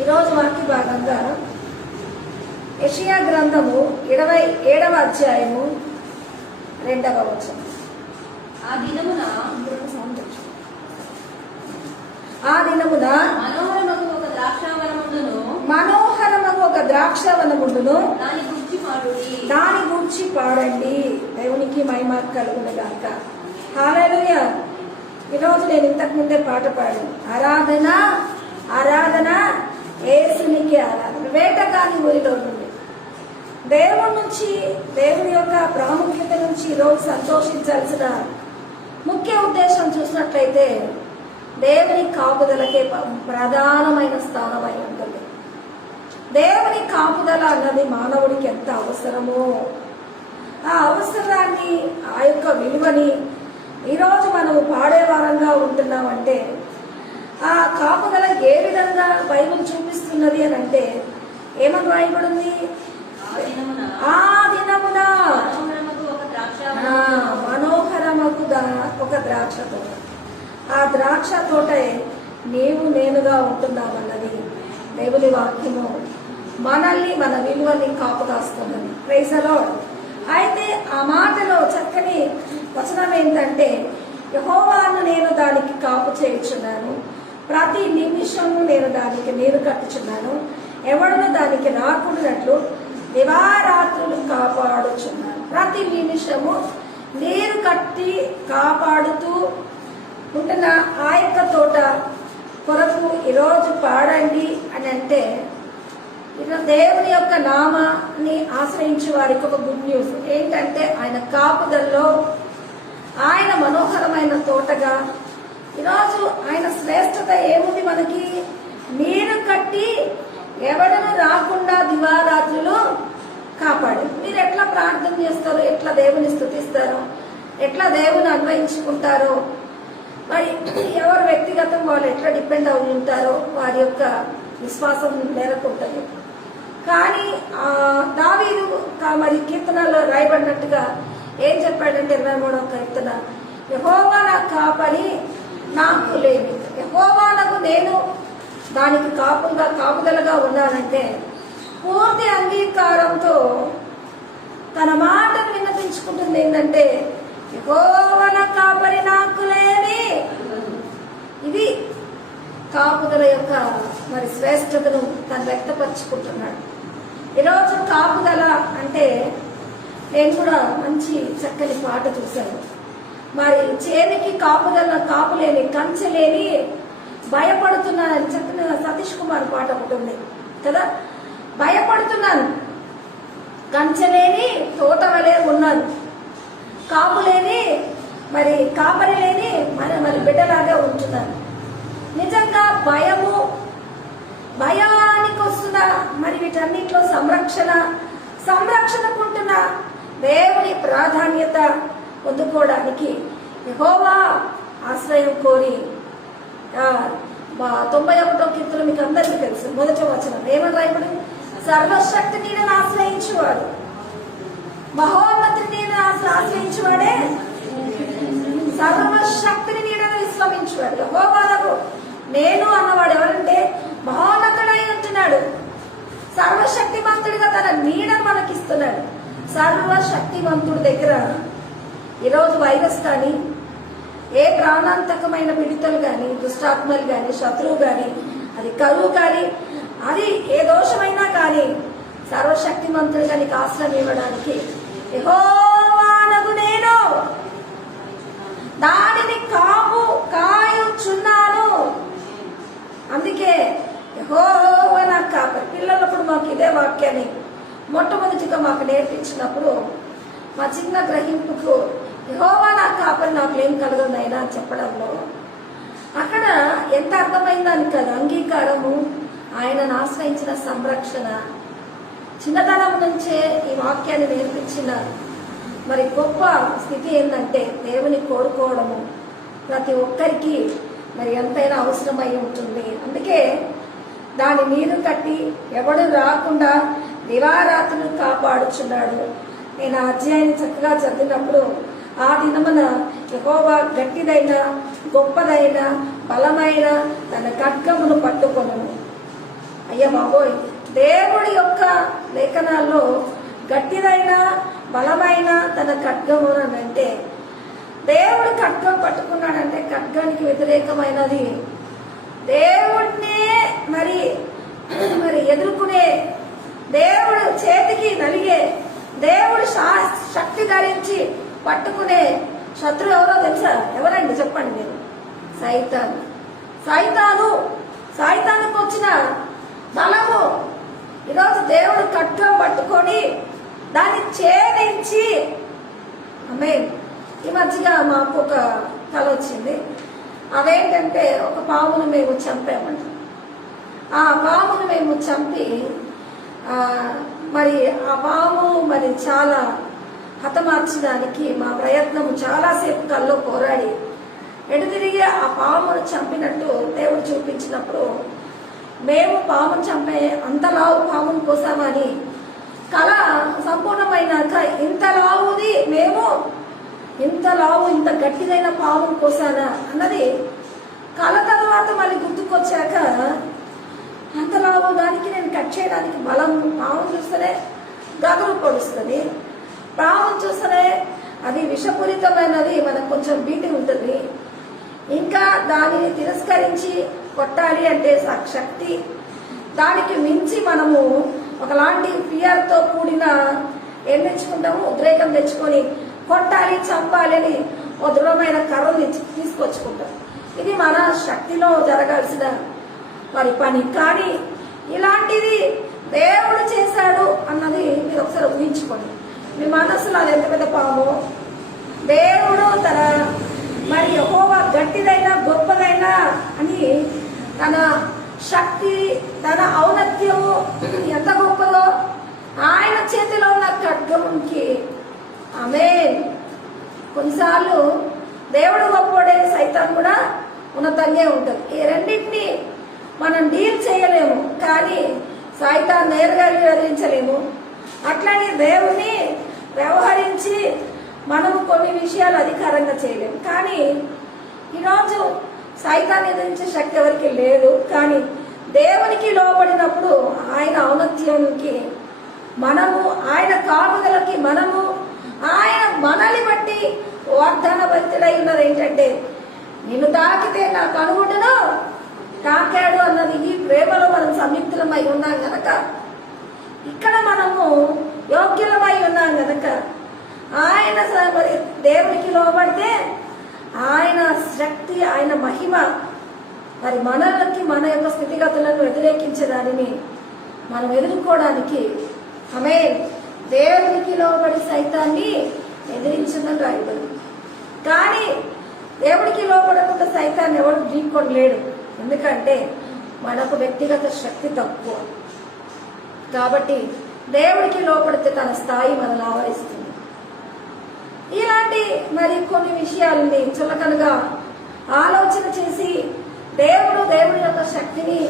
ఈరోజు వాక్య భాగంగా యెషయా గ్రంథము 27వ అధ్యాయము 2వ వచనం. ఆ దినమున మనోహరమగు ఒక ద్రాక్షావనముండును దాని గూర్చి పాడండి. దేవునికి మహిమ కలుగును గాక. హల్లెలూయా. ఈరోజు నేను ఇంతకు ముందే పాట పాడాను. ఆరాధన ఆరాధన యేసునికి ఆరాధన. వేటగాని ఊరిలో నుండి దేవుడి నుంచి, దేవుని యొక్క ప్రాముఖ్యత నుంచి ఈరోజు సంతోషించాల్సిన ముఖ్య ఉద్దేశం చూసినట్లయితే దేవుని కాపుదలకే ప్రధానమైన స్థానం అయి ఉంటుంది. దేవుని కాపుదల అన్నది మానవుడికి ఎంత అవసరమో ఆ అవసరాన్ని, ఆ యొక్క విలువని ఈరోజు మనం పాడే వారంగా ఉంటున్నామంటే ఆ కాపుదల ఏ విధంగా బైబిల్ చూపిస్తున్నది అని అంటే ఏమని రాయబడింది? ఆ దినమున మనోహరమగు ఒక ద్రాక్ష తోట. ఆ ద్రాక్ష తోటే నీవు నేనుగా ఉంటున్నామన్నది దేవుని వాక్యము మనల్ని, మన విలువని కాపుదాస్తున్నది. Praise the lord. అయితే ఆ మాటలో చక్కని వచనం ఏంటంటే, యెహోవాను నేను దానికి కాపు చేయుచున్నాను, ప్రతి నిమిషము నేను దానికి నీరు కట్టుచున్నాను, ఎవడును దానికి రాకుండానట్లు దివారాత్రులు కాపాడుచున్నాను. ప్రతి నిమిషము నీరు కట్టి కాపాడుతూ ఉంటున్న ఆ యొక్క తోట కొరకు ఈరోజు పాడండి అని అంటే, ఈరోజు దేవుని యొక్క నామాన్ని ఆశ్రయించే వారికి ఒక గుడ్ న్యూస్ ఏంటంటే, ఆయన కాపుదల్లో, ఆయన మనోహరమైన తోటగా ఈరోజు ఆయన శ్రేష్టత ఏముంది మనకి? నీరు కట్టి ఎవడను రాకుండా దివారాత్రులు కాపాడు. మీరు ఎట్లా ప్రార్థన చేస్తారో, ఎట్లా దేవుని స్తుతిస్తారో, ఎట్లా దేవుని అన్వయించుకుంటారో, మరి ఎవరు వ్యక్తిగతం వాళ్ళు ఎట్లా డిపెండ్ అయి ఉంటారో వారి యొక్క విశ్వాసం మేరకు ఉంటుంది. కానీ దావీదు మరి కీర్తనలో రాయబడినట్టుగా ఏం చెప్పాడంటే 23వ కీర్తన, యెహోవా నా కాపరి నాకు లేని. యెహోవానకు నేను దానికి కాపుదలగా ఉన్నానంటే పూర్తి అంగీకారంతో తన మాటను విన్నపించుకుంటుంది. ఏంటంటే, యెహోవా నా కాపరి నాకు లేని. ఇది కాపుదల యొక్క మరి శ్రేష్టతను తను వ్యక్తపరుచుకుంటున్నాడు. ఈరోజు కాపుదల అంటే నేను కూడా మంచి చక్కని పాట చూశాను. మరి చేనికి కాపుదల, కాపులేని, కంచెలేని భయపడుతున్నానని చెప్పిన సతీష్ కుమార్ పాట ఒకటి ఉంది కదా. భయపడుతున్నాను, కంచెలేని తోట వలె ఉన్నాను, కాపులేని మరి కాపరి లేని మరి బిడ్డలాగా ఉంటున్నాను. నిజంగా భయానికి వస్తున్న మరి వీటన్నిటిలో సంరక్షణకుంటున్న దేవుని ప్రాధాన్యత పొందుకోవడానికి యెహోవా ఆశ్రయం కోరి 91వ కీర్తన మీకు అందరికీ తెలుసు. మొదటి వచనం ఏమని రాయబడింది? సర్వశక్తి నీడను ఆశ్రయించువాడు, మహోన్నతి నీడను ఆశ్రయించువాడే సర్వశక్తిని నీడను విశ్రమించువాడు. యెహోవానకు నేను అన్నవాడు ఎవరంటే మహోన్నతుడై ఉంటున్నాడు. సర్వశక్తిమంతుడిగా తన నీడను మనకిస్తున్నాడు. సర్వశక్తిమంతుడి దగ్గర ఈరోజు వైరస్ కానీ, ఏ ప్రాణాంతకమైన పీడితలు కానీ, దుష్టాత్మలు కానీ, శత్రువు కానీ, అది కరువు కానీ, అది ఏ దోషమైనా కానీ సర్వశక్తిమంతుడిగా నీకు ఆశ్రయం ఇవ్వడానికి యెహోవానగు నేను దానిని కాయుచున్నాను. అందుకే యెహోవా నా కాపరి. పిల్లలప్పుడు మాకు ఇదే వాక్యాన్ని మొట్టమొదటిగా మాకు నేర్పించినప్పుడు మా చిన్న గ్రహింపుకు యెహోవా నా కాపరి నాకు ఏం కలగదైనా అని చెప్పడంలో అక్కడ ఎంత అర్థమైందని కదా. అంగీకారము, ఆయనను ఆశ్రయించిన సంరక్షణ, చిన్నతనం నుంచే ఈ వాక్యాన్ని నేర్పించిన మరి గొప్ప స్థితి ఏంటంటే దేవుని కోరుకోవడము ప్రతి ఒక్కరికి మరి ఎంతైనా అవసరమై ఉంటుంది. అందుకే దాని నీరు కట్టి ఎవడు రాకుండా దివారాత్రులు కాపాడుచున్నాడు. నేను ఆ అధ్యాయాన్ని చక్కగా చదివినప్పుడు ఆ దినమున యెహోవా గట్టిదైన, గొప్పదైన, బలమైన తన ఖడ్గమును పట్టుకొను. అయ్య బాబోయ్, దేవుడి యొక్క లేఖనాల్లో గట్టిదైన బలమైన తన ఖడ్గము అని అంటే దేవుడు ఖడ్గం పట్టుకున్నాడంటే ఖడ్గానికి వ్యతిరేకమైనది దేవుడినే మరి ఎదుర్కొనే, దేవుడు చేతికి నలిగే, దేవుడు శక్తి ధరించి పట్టుకునే శత్రువు ఎవరో తెలుసా? ఎవరండి చెప్పండి మీరు? సైతానుకు వచ్చిన బలము ఈరోజు దేవుడు ఖడ్గం పట్టుకొని దాన్ని ఛేదించి. ఆమేన్. ఈ మధ్యగా మాకు ఒక కల వచ్చింది. అదేంటంటే ఒక పామును మేము చంపామంట. ఆ పామును మేము చంపి మరి ఆ పాము మరి చాలా హతమార్చడానికి మా ప్రయత్నం చాలాసేపు కల్లో పోరాడి ఎటు తిరిగి ఆ పామును చంపినట్టు దేవుడు చూపించినప్పుడు మేము పామును చంపే అంతలావు పామును కోసామని కళ సంపూర్ణమైనాక ఇంతలావుది మేము ఇంతలావు ఇంత గట్టిదైన పామును కోసానా అన్నది కళ తర్వాత మళ్ళీ గుర్తుకొచ్చాక అంతలావు దానికి నేను కట్ చేయడానికి బలం, పాము చూస్తేనే గగులు పొడుస్తుంది, పాము చూస్తేనే అది విషపూరితమైనది, మనకు కొంచెం భీతి ఉంటుంది. ఇంకా దానిని తిరస్కరించి కొట్టాలి అంటే శక్తి, దానికి మించి మనము ఒకలాంటి ఫియర్తో కూడిన ఏం తెచ్చుకుంటాము, ఉద్రేకం తెచ్చుకొని కొట్టాలి చంపాలి అని ఒక దృఢమైన కర్రని తీసుకొచ్చుకుంటాం. ఇది మన శక్తిలో జరగాల్సిన మరి పని. కానీ ఇలాంటిది దేవుడు చేశాడు అన్నది మీరు ఒకసారి ఊహించుకోండి. మీ మనసులో అది ఎంత పెద్ద పాము. దేవుడు తన మరి యెహోవా గట్టిదైనా గొప్పదైనా అని తన శక్తి, తన ఔన్నత్యము ఎంత గొప్పదో ఆయన చేతిలో ఉన్న ఖడ్గంకి. ఆమేన్. కొన్నిసార్లు దేవుడు గొప్పడే, సైతాన్ కూడా ఉన్నతంగా ఉంటుంది. ఈ రెండింటిని మనం డీల్ చేయలేము, కానీ సైతాన్ నేరుగా వ్యవహరించలేము. అట్లని దేవుని వ్యవహరించి మనము కొన్ని విషయాలు అధికారంగా చేయలేము. కానీ ఈరోజు సైతాన్ ఎదిరించే శక్తి ఎవరికి లేదు. కానీ దేవునికి లోబడినప్పుడు ఆయన ఔన్నత్యానికి మనము, ఆయన కాపుదలకి మనము, ఆయన మనల్ని బట్టి వాగ్దాన భక్తుడై ఉన్నది ఏంటంటే నిన్ను తాకితే నాకు అనుగుంటును తాకాడు అన్నది. ఈ ప్రేమలో మనం సంయుక్తులమై ఉన్నాం గనక, ఇక్కడ మనము యోగ్యులమై ఉన్నాం గనక ఆయన మరి దేవునికి లోబడితే ఆయన శక్తి, ఆయన మహిమ మరి మనలకి మన యొక్క స్థితిగతులను వ్యతిరేకించే దానిని మనం ఎదుర్కోవడానికి ఆమేన్ దేవునికి లోబడి సైతాన్ని ఎదిరించిందని రాయబడింది. కానీ దేవుడికి లోబడకుండా సైతాన్ని ఎవరు ఢీకొనలేడు. ఎందుకంటే మనకు వ్యక్తిగత శక్తి తక్కువ. కాబట్టి దేవుడికి లోపడితే తన స్థాయి మనల్ని ఆవరిస్తుంది. ఇలాంటి మరి కొన్ని విషయాలని చులకనగా ఆలోచన చేసి దేవుడి యొక్క శక్తిని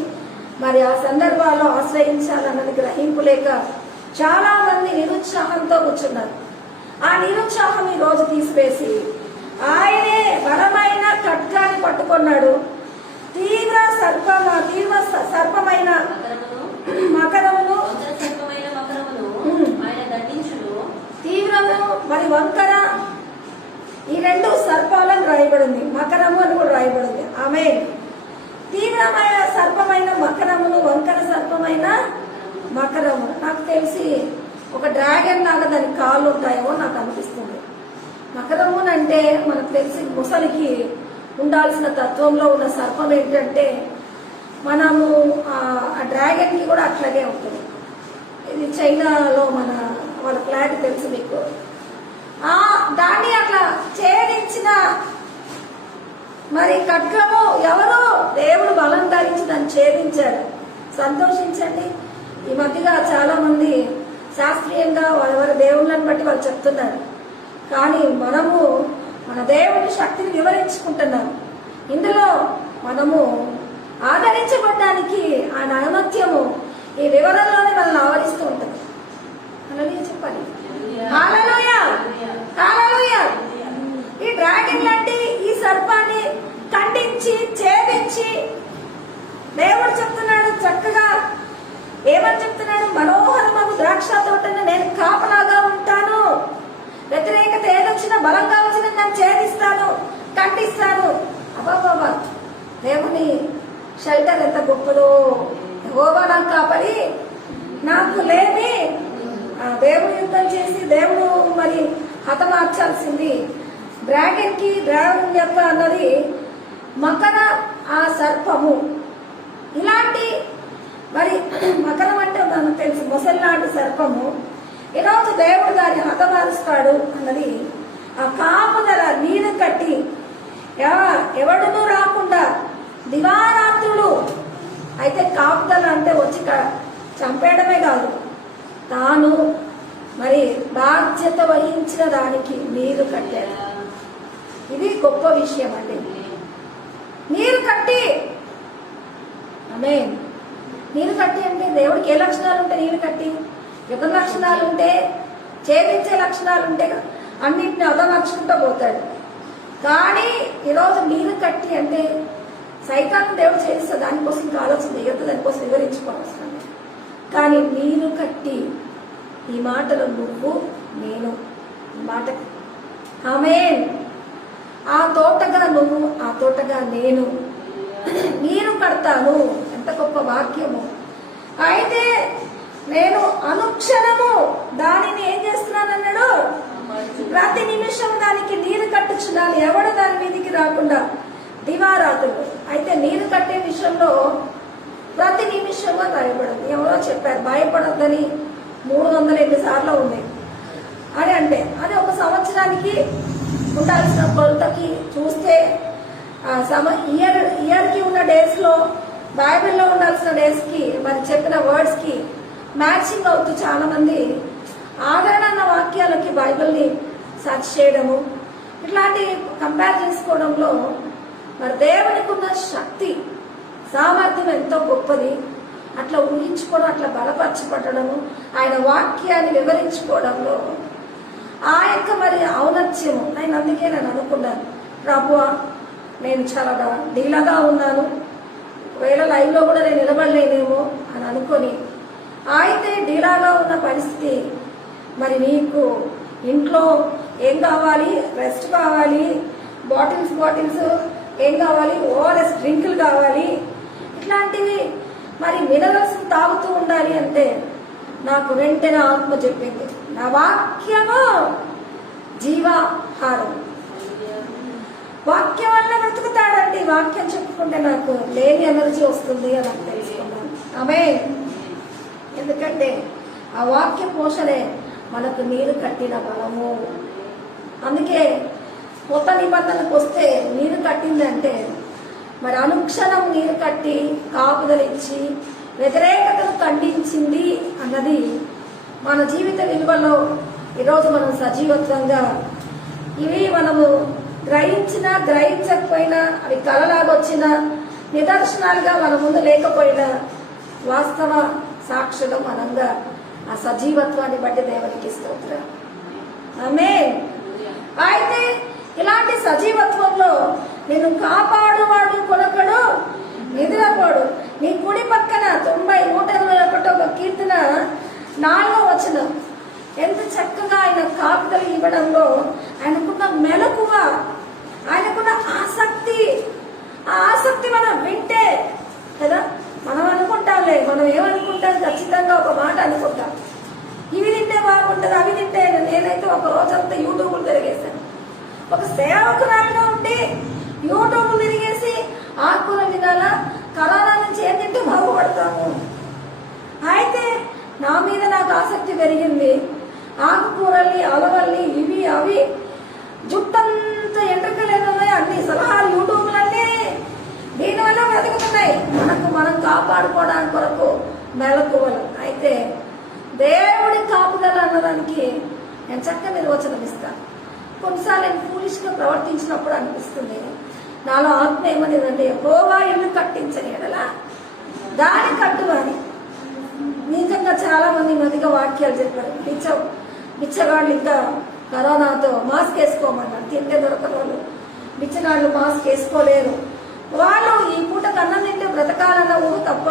మరి ఆ సందర్భాల్లో ఆశ్రయించాలన్నది గ్రహింపు లేక చాలా మంది నిరుత్సాహంతో కూర్చున్నారు. ఆ నిరుత్సాహం ఈ రోజు తీసివేసి ఆయనే బలమైన ఖడ్గాన్ని పట్టుకున్నాడు. తీవ్ర సర్పమైన మకరమును తీవ్రము మరి వంకర, ఈ రెండు సర్పాలను రాయబడింది. మకరము అని కూడా రాయబడింది. ఆమె తీవ్రమైన సర్పమైన మకరమును, వంకర సర్పమైన మకరము. నాకు తెలిసి ఒక డ్రాగన్ లాగా దాని కాళ్ళు ఉంటాయేమో నాకు అనిపిస్తుంది. మకరము అంటే మనకు తెలిసి ముసలికి ఉండాల్సిన తత్వంలో ఉన్న సర్పం ఏంటంటే మనము ఆ డ్రాగన్ కి కూడా అట్లాగే ఉంటుంది. ఇది చైనాలో వాళ్ళ ఫ్లాగ్ తెలుసు మీకు. దాన్ని అట్లా ఛేదించిన మరి ఖడ్గము ఎవరు? దేవుడు బలం ధరించి దాన్ని ఛేదించాడు. సంతోషించండి. ఈ మధ్యగా చాలా మంది శాస్త్రీయంగా వాళ్ళ దేవుళ్ళని బట్టి వాళ్ళు చెప్తున్నారు. కానీ మనము మన దేవుడి శక్తిని వివరించుకుంటున్నాం. ఇందులో మనము ఆదరించబడడానికి ఆయన ఔన్నత్యము ఈ వివరణలోనే మనల్ని ఆవరిస్తూ ఉంటుంది. హల్లెలూయా చెప్పండి. హల్లెలూయా, హల్లెలూయా. ఈ డ్రాగన్ లాంటి ఈ సర్పాన్ని ఖండించి ఛేదించి దేవుడు చెప్తున్నాడు చక్కగా ఏమని చెప్తున్నాడు? మనోహరమగు ద్రాక్ష తోటను నేను కాపలాగా ఉంటాను, వ్యతిరేకత ఏదొచ్చినా బలంగా వచ్చిన నేను ఛేదిస్తాను, ఖండిస్తాను. అబ్బాబాబా, దేవుని షెల్టర్ ఎంత గొప్పదో! యెహోవా నాకు కాపరి, నాకు లేని. దేవుడు యుద్ధం చేసి దేవుడు మరి హతమార్చాల్సింది డ్రాగన్ యొక్క అన్నది మకర, ఆ సర్పము. ఇలాంటి మరి మకరం అంటే మనకు తెలుసు, మొసల్లాంటి సర్పము. ఈరోజు దేవుడు దాన్ని హతమారుస్తాడు అన్నది ఆ కాపుదల, నీరు కట్టి ఎవడునూ రాకుండా దివారాత్రులు. అయితే కాపుదల అంటే వచ్చి చంపేయడమే కాదు, తాను మరి బాధ్యత వహించిన దానికి నీరు కట్టాడు. ఇది గొప్ప విషయం అండి. నీరు కట్టి, ఆమేన్. నీరు కట్టి అంటే దేవుడికి ఏ లక్షణాలు ఉంటాయి? నీరు కట్టి యుగ లక్షణాలు ఉంటే, ఛేదించే లక్షణాలు ఉంటే అన్నింటిని అదమర్చుకుంటూ పోతాడు. కానీ ఈరోజు నీరు కట్టి అంటే సైతాన్ని దేవుడు చేస్తే దానికోసం ఇంకా ఆలోచన చేయొద్దు, దానికోసం వివరించుకోవాల్సిన. కానీ నీరు కట్టి, ఈ మాటలు నువ్వు నేను, ఈ మాట ఆమేన్. ఆ తోటగా నువ్వు, ఆ తోటగా నేను నీరు కడతాను. ఎంత గొప్ప వాక్యము! అయితే నేను అనుక్షణము దానిని ఏం చేస్తున్నానన్నాడు? ప్రతి నిమిషం దానికి నీరు కట్టుచున్నాను, ఎవడు దాని మీదకి రాకుండా దివారాత్రులు. అయితే నీరు కట్టే విషయంలో ప్రతి నిమిషంగా రాయబడింది. ఎవరో చెప్పారు భయపడొద్దని 308 సార్లు ఉంది అని. అంటే అది ఒక సంవత్సరానికి ఉండాల్సిన కొలతకి చూస్తే ఇయర్కి ఉన్న డేస్ లో బైబిల్లో ఉండాల్సిన డేస్ కి మరి చెప్పిన వర్డ్స్ కి మ్యాచింగ్ అవుతూ చాలా మంది ఆదరణ వాక్యాలకి బైబిల్ని సర్చ్ చేయడము, ఇట్లాంటి కంపేర్ చేసుకోవడంలో మరి దేవునికి ఉన్న శక్తి, సామర్థ్యం ఎంతో గొప్పది. అట్లా ఊహించుకోవడం, అట్లా బలపరచబడము, ఆయన వాక్యాన్ని వివరించుకోవడంలో ఆ యొక్క మరి ఔన్నత్యము. అందుకే నేను అనుకున్నాను, ప్రభువా నేను చాలా డీలాగా ఉన్నాను, ఒకవేళ లైవ్లో కూడా నేను నిలబడలేనేమో అని అనుకొని, అయితే డీలాగా ఉన్న పరిస్థితి మరి నీకు ఇంట్లో ఏం కావాలి? రెస్ట్ కావాలి, బాటిల్స్ ఏం కావాలి? ఓఆర్ఎస్ డ్రింకులు కావాలి, ఇట్లాంటివి మరి మినరల్స్ తాగుతూ ఉండాలి అంటే నాకు వెంటనే ఆత్మ చెప్పింది, నా వాక్యము జీవాహారం. వాక్యం వల్ల బ్రతుకుతాడండి. వాక్యం చెప్పుకుంటే నాకు లేని ఎనర్జీ వస్తుంది అని నాకు తెలుసుకున్నాను. ఆమేన్. ఎందుకంటే ఆ వాక్య పోషణే మనకు నీరు కట్టిన బలము. అందుకే కొత్త నిబంధనకు వస్తే నీరు కట్టిందంటే మరి అనుక్షణం నీరు కట్టి కాపుదలిచ్చి వ్యతిరేకతను ఖండించింది అన్నది మన జీవిత విలువలో ఈరోజు మనం సజీవత్వంగా ఇవి మనము గ్రహించినా గ్రహించకపోయినా, అవి కలలాగొచ్చినా నిదర్శనాలుగా మన ముందు లేకపోయినా వాస్తవ సాక్షులు మనంగా ఆ సజీవత్వాన్ని బట్టి దేవునికి స్తోత్రం. ఆమేన్. అయితే ఇలాంటి సజీవత్వంలో నిన్ను కాపాడువాడు కొనకడు, నిద్రపోడు. నీ కుడి పక్కన 90-121 కీర్తన 4వ వచనం. ఎంత చక్కగా ఆయన కాపుదలు ఇవ్వడంలో ఆయనకున్న మెలకువ, ఆయనకున్న ఆసక్తి. ఆ ఆసక్తి మనం వింటే కదా, మనం అనుకుంటాంలే, మనం ఏమనుకుంటాం? ఖచ్చితంగా ఒక మాట అనుకుంటాం, ఇవి తింటే బాగుంటుంది, అవి తింటే. నేనైతే ఒక రోజంతా యూట్యూబ్లు తిరిగేశాను. ఒక సేవకురాలుగా ఉండి యూట్యూబ్ తిరిగేసి ఆకుకూర తినాలా, కరోనా నుంచి ఏం తింటే బాగుపడతాము. అయితే నా మీద నాకు ఆసక్తి పెరిగింది. ఆకుకూరల్ని, అలవల్ని, ఇవి అవి, జుట్టంతా ఎంట్రకలేనున్నాయి, అన్ని సలహాలు యూట్యూబ్లన్నీ దీనివల్ల బ్రతుకుతున్నాయి. మనం కాపాడుకోవడానికి కొరకు మెలకువలు. అయితే దేవుడి కాపుదల అన్నదానికి నేను చక్కగా నిర్వచనం ఇస్తాను. కొన్నిసార్లు నేను ఫూలిష్గా ప్రవర్తించినప్పుడు అనిపిస్తుంది, నాలో ఆత్మ ఏమనేదంటే యెహోవా ఇల్లు కట్టించని ఎడలా దాని కట్టువాని. నిజంగా చాలా మంది మధ్యగా వాక్యాలు చెప్పారు. బిచ్చగాళ్ళు ఇంకా కరోనాతో మాస్క్ వేసుకోమన్నారు. తింటే దొరకని వాళ్ళు బిచ్చగాళ్ళు మాస్క్ వేసుకోలేరు. వాళ్ళు ఈ పూటకు అన్నం తింటే బ్రతకాలన్న ఊరు తప్ప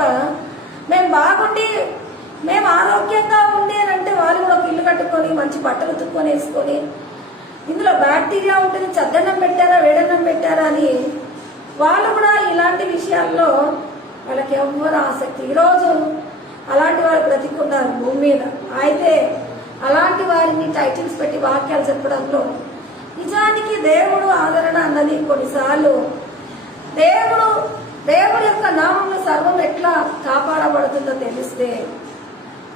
మేము బాగుండి మేము ఆరోగ్యంగా ఉండి అని అంటే వాళ్ళు కూడా ఒక ఇల్లు కట్టుకొని మంచి బట్టలు ఉతుక్కొని వేసుకొని ఇందులో బ్యాక్టీరియా ఉంటుంది, చద్దన్నం పెట్టారా వేడన్నం పెట్టారా అని వాళ్ళు కూడా ఇలాంటి విషయాల్లో వాళ్ళకి ఎవ్వరు ఆసక్తి. ఈరోజు అలాంటి వారు బ్రతికున్నారు భూమి మీద. అయితే అలాంటి వారిని టైటిల్స్ పెట్టి వాక్యాలు చెప్పడంలో నిజానికి దేవుడు ఆదరణ అన్నది కొన్నిసార్లు దేవుడి యొక్క నామంలో సర్వం ఎట్లా కాపాడబడుతుందో తెలిస్తే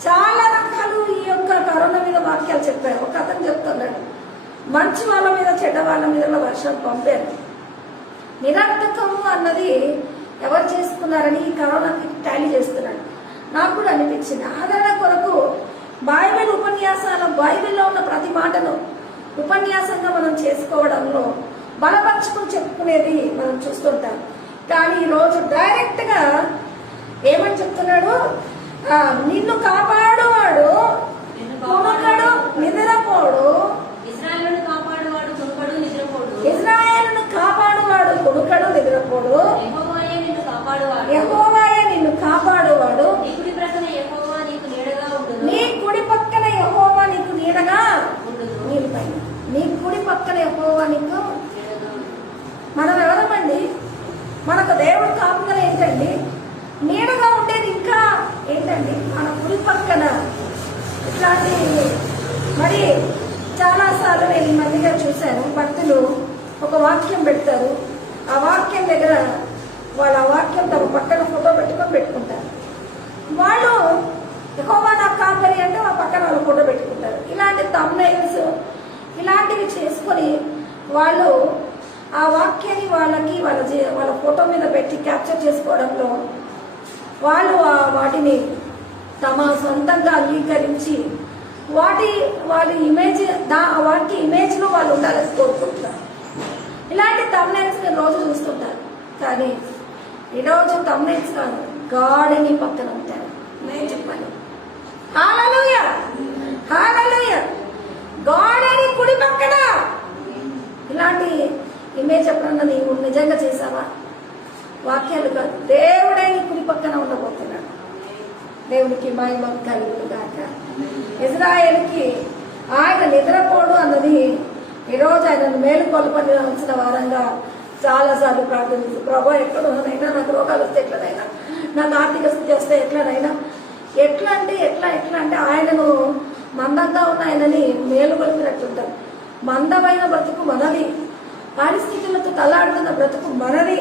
చాలా రకాలు ఈ యొక్క కరోనా మీద వాక్యాలు చెప్పారు. ఒక అతను చెప్తున్నాడు, మంచి వాళ్ళ మీద చెడ్డ వాళ్ళ మీద వర్షం పంపారు. నిరర్థకము అన్నది ఎవరు చేసుకున్నారని ఈ కరోనాకి టాలీ చేస్తున్నాడు. నాకు కూడా అనిపించింది. ఆదరణ కొరకు బైబిల్ ఉపన్యాసాలు, బైబిల్లో ఉన్న ప్రతి మాటను ఉపన్యాసంగా మనం చేసుకోవడంలో బలపరుచుకుని చెప్పుకునేది మనం చూస్తుంటాం. కానీ ఈరోజు డైరెక్ట్ గా ఏమని చెప్తున్నాడు, నిన్ను కాపాడువాడు కొనుకడు నిద్రపోడు, ఇశ్రాయేలును కాపాడువాడు కొనుకడు నిద్రపోడు, ఇశ్రాయేలును కాపాడువాడు కొనుకడు నిద్రపోడు, యెహోవాయే నిన్ను కాపాడువాడు, యెహోవాయే నిన్ను కాపాడువాడు, నీ కుడి ప్రక్కన యెహోవా నీకు నీడగా ఉండును, నీ కుడి పక్కన యెహోవా నీకు నీడగా ఉండును, నీపైన నీ కుడి పక్కన యెహోవా నీకు. నీడగా ఉండును. మనం ఎవరమండి? మనకు దేవుడు కాపుదల ఏంటండి? నీడగా ఉండేది ఇంకా ఏంటండి? మన కుడి పక్కన ఇట్లాంటి. మరి చాలాసార్లు నేను ఈ మధ్యగా చూశాను, భక్తులు ఒక వాక్యం పెడతారు, ఆ వాక్యం దగ్గర వాళ్ళ వాక్యం తమ పక్కన ఫోటో పెట్టుకుంటారు. వాళ్ళు యెహోవా నాకు కాపరి అంటే ఆ పక్కన వాళ్ళు ఫోటో పెట్టుకుంటారు. ఇలాంటి థంబ్నెయిల్స్ ఇలాంటివి చేసుకొని వాళ్ళు ఆ వాక్యాన్ని వాళ్ళ ఫోటో మీద పెట్టి క్యాప్చర్ చేసుకోవడంలో వాళ్ళు వాటిని తమ సొంతంగా అంగీకరించి వాటి ఇమేజ్లో వాళ్ళు ఉండాలని కోరుకుంటున్నారు. ఇలాంటి థంబ్నెయిల్స్ నేను రోజు చూస్తుంటాను. కానీ ఈరోజు థంబ్నెయిల్స్ కాదు, గాడిని పక్కన ఉంటారు. నేను చెప్పాను హల్లెలూయా, హల్లెలూయా. గాడిని కుడి పక్కన. ఇలాంటి ఇమేజ్ ఎప్పుడన్నా నీవు నిజంగా చేసావా? వాక్యాలు కాదు, దేవుడే నీ కుడి పక్కన ఉండబోతున్నాడు. దేవునికి మహిమ కలుగును గాక. ఇశ్రాయేలుకి ఆయన నిద్రపోడు అన్నది ఈరోజు ఆయనను మేలుకొల్పవలసిన వారంగా చాలాసార్లు ప్రార్థించు. ప్రభా ఎక్కడున్నదైనా నాకు రోగాలు వస్తే ఎట్లనైనా, నాకు ఆర్థిక స్థితి వస్తే ఎట్లనైనా, ఎట్లా అంటే ఆయనను మందంగా ఉన్న ఆయనని మేలుకొల్పినట్టుంటారు. మందమైన బ్రతుకు మనది, పరిస్థితులతో తల్లాడుతున్న బ్రతుకు మనది.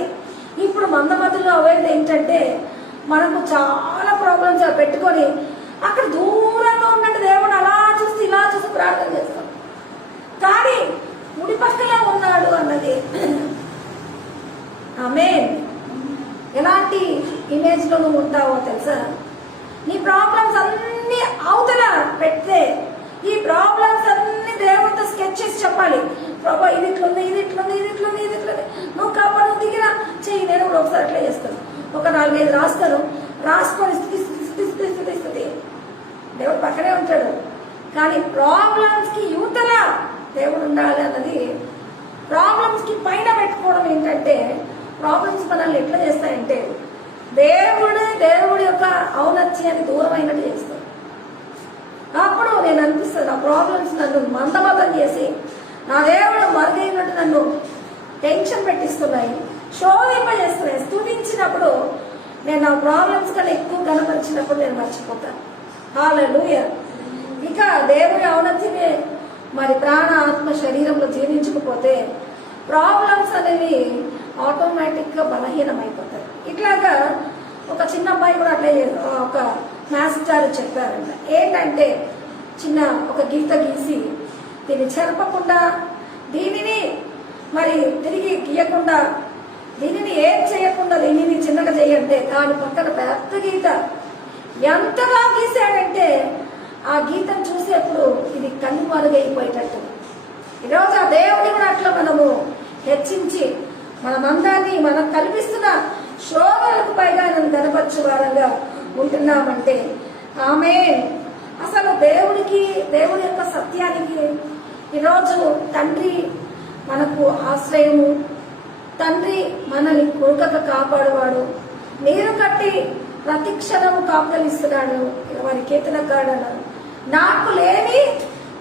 ఇప్పుడు మందమతిలో అవేది ఏంటంటే మనకు చాలా ప్రాబ్లమ్స్ పెట్టుకొని అక్కడ దూరంగా ఉన్నట్టు దేవుడు అలా చూసి ఇలా చూసి ప్రార్థన చేస్తాం. కానీ ముడి పక్కనే ఉన్నాడు అన్నది. ఆమేన్. ఎలాంటి ఇమేజ్ లో నువ్వు ఉంటావో తెలుసా? నీ ప్రాబ్లమ్స్ అన్ని అవతల పెడితే ఈ ప్రాబ్లమ్స్ అన్ని దేవుడితో స్కెచ్ చేసి చెప్పాలి. ప్రభా ఇది ఇట్లుంది, ఇది ఇట్లుంది, ఇది ఇట్లుంది, ఇది ఇట్లుంది, నువ్వు కాపాడు దిగిరా చెయ్యి. నేను కూడా ఒకసారి అట్లా చేస్తాను. ఒక 4-5 రాస్తాను, రాసుకొని స్థితి దేవుడు పక్కనే ఉంటాడు. కానీ ప్రాబ్లమ్స్ కి యువతల దేవుడు ఉండాలి అన్నది. ప్రాబ్లమ్స్ కి పైన పెట్టుకోవడం ఏంటంటే, ప్రాబ్లమ్స్ మనల్ని ఎట్లా చేస్తాయంటే దేవుడి యొక్క ఔన్నత్యాన్ని దూరం అయినట్టు చేస్తాడు. అప్పుడు నేను అనిపిస్తుంది, నా ప్రాబ్లమ్స్ నన్ను మందమదం చేసి నా దేవుడు మరుగైనట్టు నన్ను టెన్షన్ పెట్టిస్తున్నాయి, శోధింపజేస్తున్నాయి. స్తుతించినప్పుడు నేను నా ప్రాబ్లమ్స్ కన్నా ఎక్కువ కనపరిచినప్పుడు నేను మర్చిపోతాను. హల్లెలూయా. ఇక దేవుడి ఔన్నత్యమే మరి ప్రాణ ఆత్మ శరీరంలో జీర్ణించకపోతే ప్రాబ్లమ్స్ అనేవి ఆటోమేటిక్ గా బలహీనమైపోతాయి. ఇట్లాగా ఒక చిన్న అబ్బాయి కూడా అట్లే ఒక మాస్టర్ చెప్పారంట. ఏంటంటే చిన్న ఒక గీత గీసి దీన్ని చెరపకుండా, దీనిని మరి తిరిగి గీయకుండా, దీనిని ఏం చేయకుండా దీనిని చిన్నగా చేయంటే దాని పక్కన పెద్ద గీత ఎంతగా గీసాడంటే ఆ గీతను చూసేప్పుడు ఇది కనుమరుగైపోయేటట్టు. ఈరోజు ఆ దేవుడిని కూడా అట్లా మనము హెచ్చించి మనమందరినీ మనకు కల్పిస్తున్న శోధనలకు పైగా నన్ను కనపరచు వారంగా ఉంటున్నామంటే ఆమేన్. అసలు దేవుడి యొక్క సత్యానికి ఈరోజు తండ్రి మనకు ఆశ్రయము, తండ్రి మనల్ని కొడుకక కాపాడువాడు, నీరు కట్టి ప్రతి క్షణము కాపుదలిస్తున్నాడు. వారి కీర్తనకారుడు నాకు లేని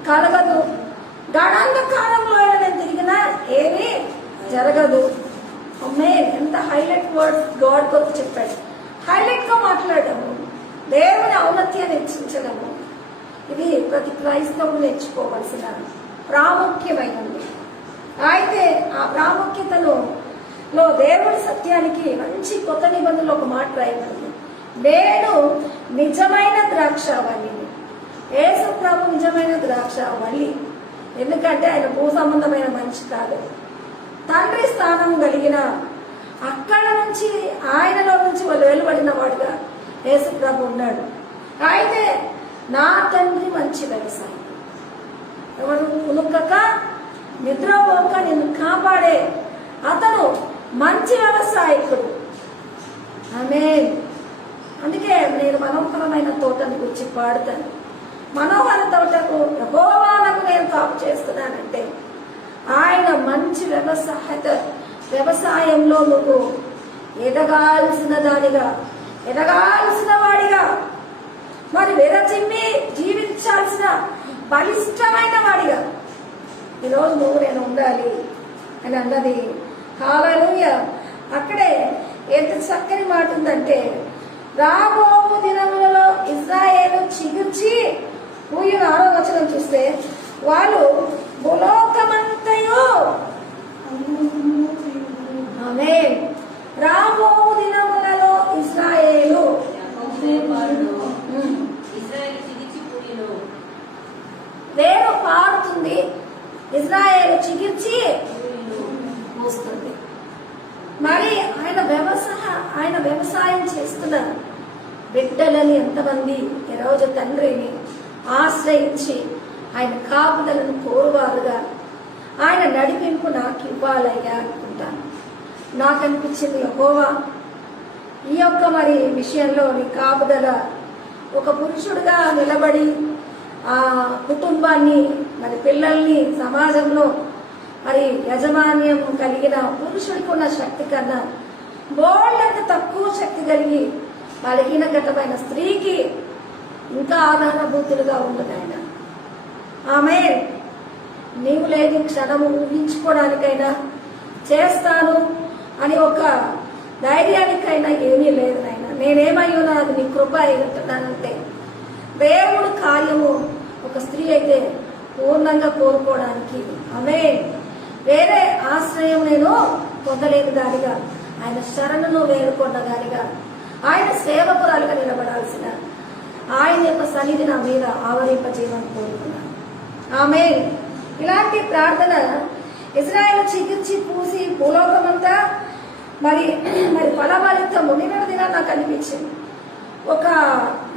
కలగదు, గడాంధకారంలో నేను తిరిగినా ఏమీ జరగదు. అమ్మే ఎంత హైలైట్ వర్డ్ గాడ్ కొరకు చెప్పాడు. హైలైట్ గా మాట్లాడము, దేవుని ఔన్నత్యాన్ని హెచ్చించడము, ఇది ప్రతి క్రైస్తవుడు నేర్చుకోవాల్సిన ప్రాముఖ్యమైనది. అయితే ఆ ప్రాముఖ్యతలో దేవుడి సత్యానికి మంచి కొత్త నిబంధనలో ఒక మాట రాయబడింది. నేను నిజమైన ద్రాక్షావళిని. యేసు ప్రభు నిజమైన ద్రాక్షావళి. ఎందుకంటే ఆయన భూ సంబంధమైన మనిషి కాదు, తండ్రి స్థానం కలిగిన, అక్కడ నుంచి ఆయనలో నుంచి వాళ్ళు వెలువడిన వాడుగా యేసు ప్రభు ఉన్నాడు. అయితే నా తండ్రి మంచి వ్యవసాయం, ఎవరు ఉనుకక నిద్రపోక నిన్ను కాపాడే అతను మంచి వ్యవసాయకుడు. ఆమేన్. అందుకే నేను మనోహరమైన తోటని గురించి పాడుతాను. మనోహర తోటకు యెహోవాకు నేను కాపు చేస్తున్నానంటే ఆయన మంచి వ్యవసాయంలో నువ్వు ఎదగాల్సిన దానిగా, ఎదగాల్సిన వాడిగా, మరి విరచిమ్మి జీవించాల్సిన బలిష్టమైన వాడిగా ఈరోజు నువ్వు నేను ఉండాలి అని అన్నది. హల్లెలూయా. అక్కడే ఎంత చక్కని మాట ఉందంటే, రాబో దినములలో ఇశ్రాయేలు చిగుర్చి పూయును. 6వ వచనం చూస్తే వాళ్ళు భూలోకమంతయు, ఆమేన్, రాబో దినములలో ఇశ్రాయేలు వేరు పారుతుంది, ఇశ్రాయేలు చిగిర్చి పూస్తుంది. మరి ఆయన వ్యవసాయం చేస్తున్న బిడ్డలని ఎంతమంది ఈరోజు తండ్రిని ఆశ్రయించి ఆయన కాపుదలను కోరువారుగా ఆయన నడిపింపు నాకు ఇవ్వాలయ్యా అనుకుంటాను. నాకు అనిపించింది, యెహోవా ఈ యొక్క మరి విషయంలో నీ కాపుదల ఒక పురుషుడుగా నిలబడి ఆ కుటుంబాన్ని, మరి పిల్లల్ని సమాజంలో మరి యజమాన్యం కలిగిన పురుషుడికి ఉన్న శక్తి కన్నా బోళ్ళంత తక్కువ శక్తి కలిగి బలహీనగతమైన స్త్రీకి ఇంకా ఆధారభూతులుగా ఉండదు ఆయన. ఆమె నీవు లేని క్షణము ఊహించుకోవడానికైనా, చేస్తాను అని ఒక ధైర్యానికైనా ఏమీ లేదు నాయన. నేనేమయ్యున్నా అది నీ కృప అయ్యుంటున్నానంటే దేవుడు కార్యము ఒక స్త్రీ అయితే పూర్ణంగా కోరుకోవడానికి ఆమె వేరే ఆశ్రయం నేను పొందలేని దానిగా, ఆయన శరణును వేరుకొన్న దానిగా, ఆయన సేవకురాలుగా నిలబడాల్సిన ఆయన యొక్క సన్నిధి నా మీద ఆవరింపజేయమని కోరుకున్నాను. ఆమె ఇలాంటి ప్రార్థన ఇశ్రాయేలు చికిత్సి పూసి భూలోకమంతా మరి ఫలభరితము నిన్నదిగా నాకు అనిపించింది. ఒక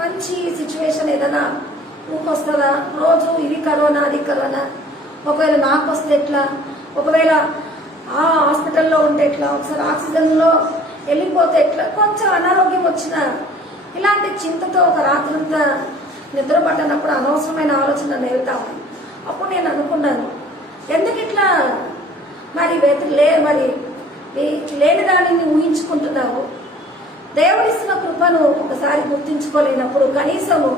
మంచి సిచ్యువేషన్ ఏదైనా ఊకొస్తుందా, రోజు ఇది కరోనా అది కరోనా, ఒకవేళ నాకు వస్తే ఎట్లా, ఒకవేళ ఆ హాస్పిటల్లో ఉంటే ఎట్లా, ఒకసారి ఆక్సిజన్లో వెళ్ళిపోతే ఎట్లా, కొంచెం అనారోగ్యం వచ్చిన ఇలాంటి చింతతో ఒక రాత్రంతా నిద్ర పట్టనప్పుడు అనవసరమైన ఆలోచన నేరుతాము. అప్పుడు నేను అనుకున్నాను, ఎందుకు ఇట్లా మరి లేని దానిని ఊహించుకుంటున్నావు? దేవుడిస్తున్న కృపను ఒకసారి గుర్తించుకోలేనప్పుడు కనీసము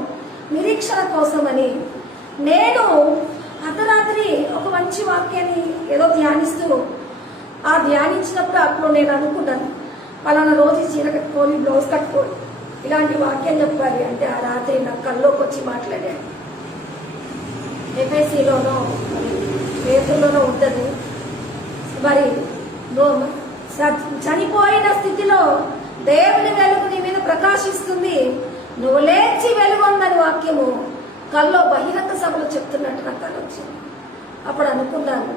నిరీక్షణ కోసమని నేను అర్ధరాత్రి ఒక మంచి వాక్యాన్ని ఏదో ధ్యానిస్తూ ఆ ధ్యానించినప్పుడు అప్పుడు నేను అనుకున్నాను, పలానా రోజు చీర కట్టుకొని బ్లౌజ్ కట్టుకొని ఇలాంటి వాక్యం చెప్పాలి అంటే ఆ రాత్రి నాకు కల్లోకి వచ్చి మాట్లాడాను. ఎఫ్ఎస్సిలోనో పేతుల్లోనో ఉంటుంది, మరి చనిపోయిన స్థితిలో దేవుని వెలుగు నీ మీద ప్రకాశిస్తుంది, నువ్వు లేచి వెలుగొందని వాక్యము కల్లో బహిరంగ సభలో చెప్తున్నట్టు నాకు కలొచ్చింది. అప్పుడు అనుకున్నాను,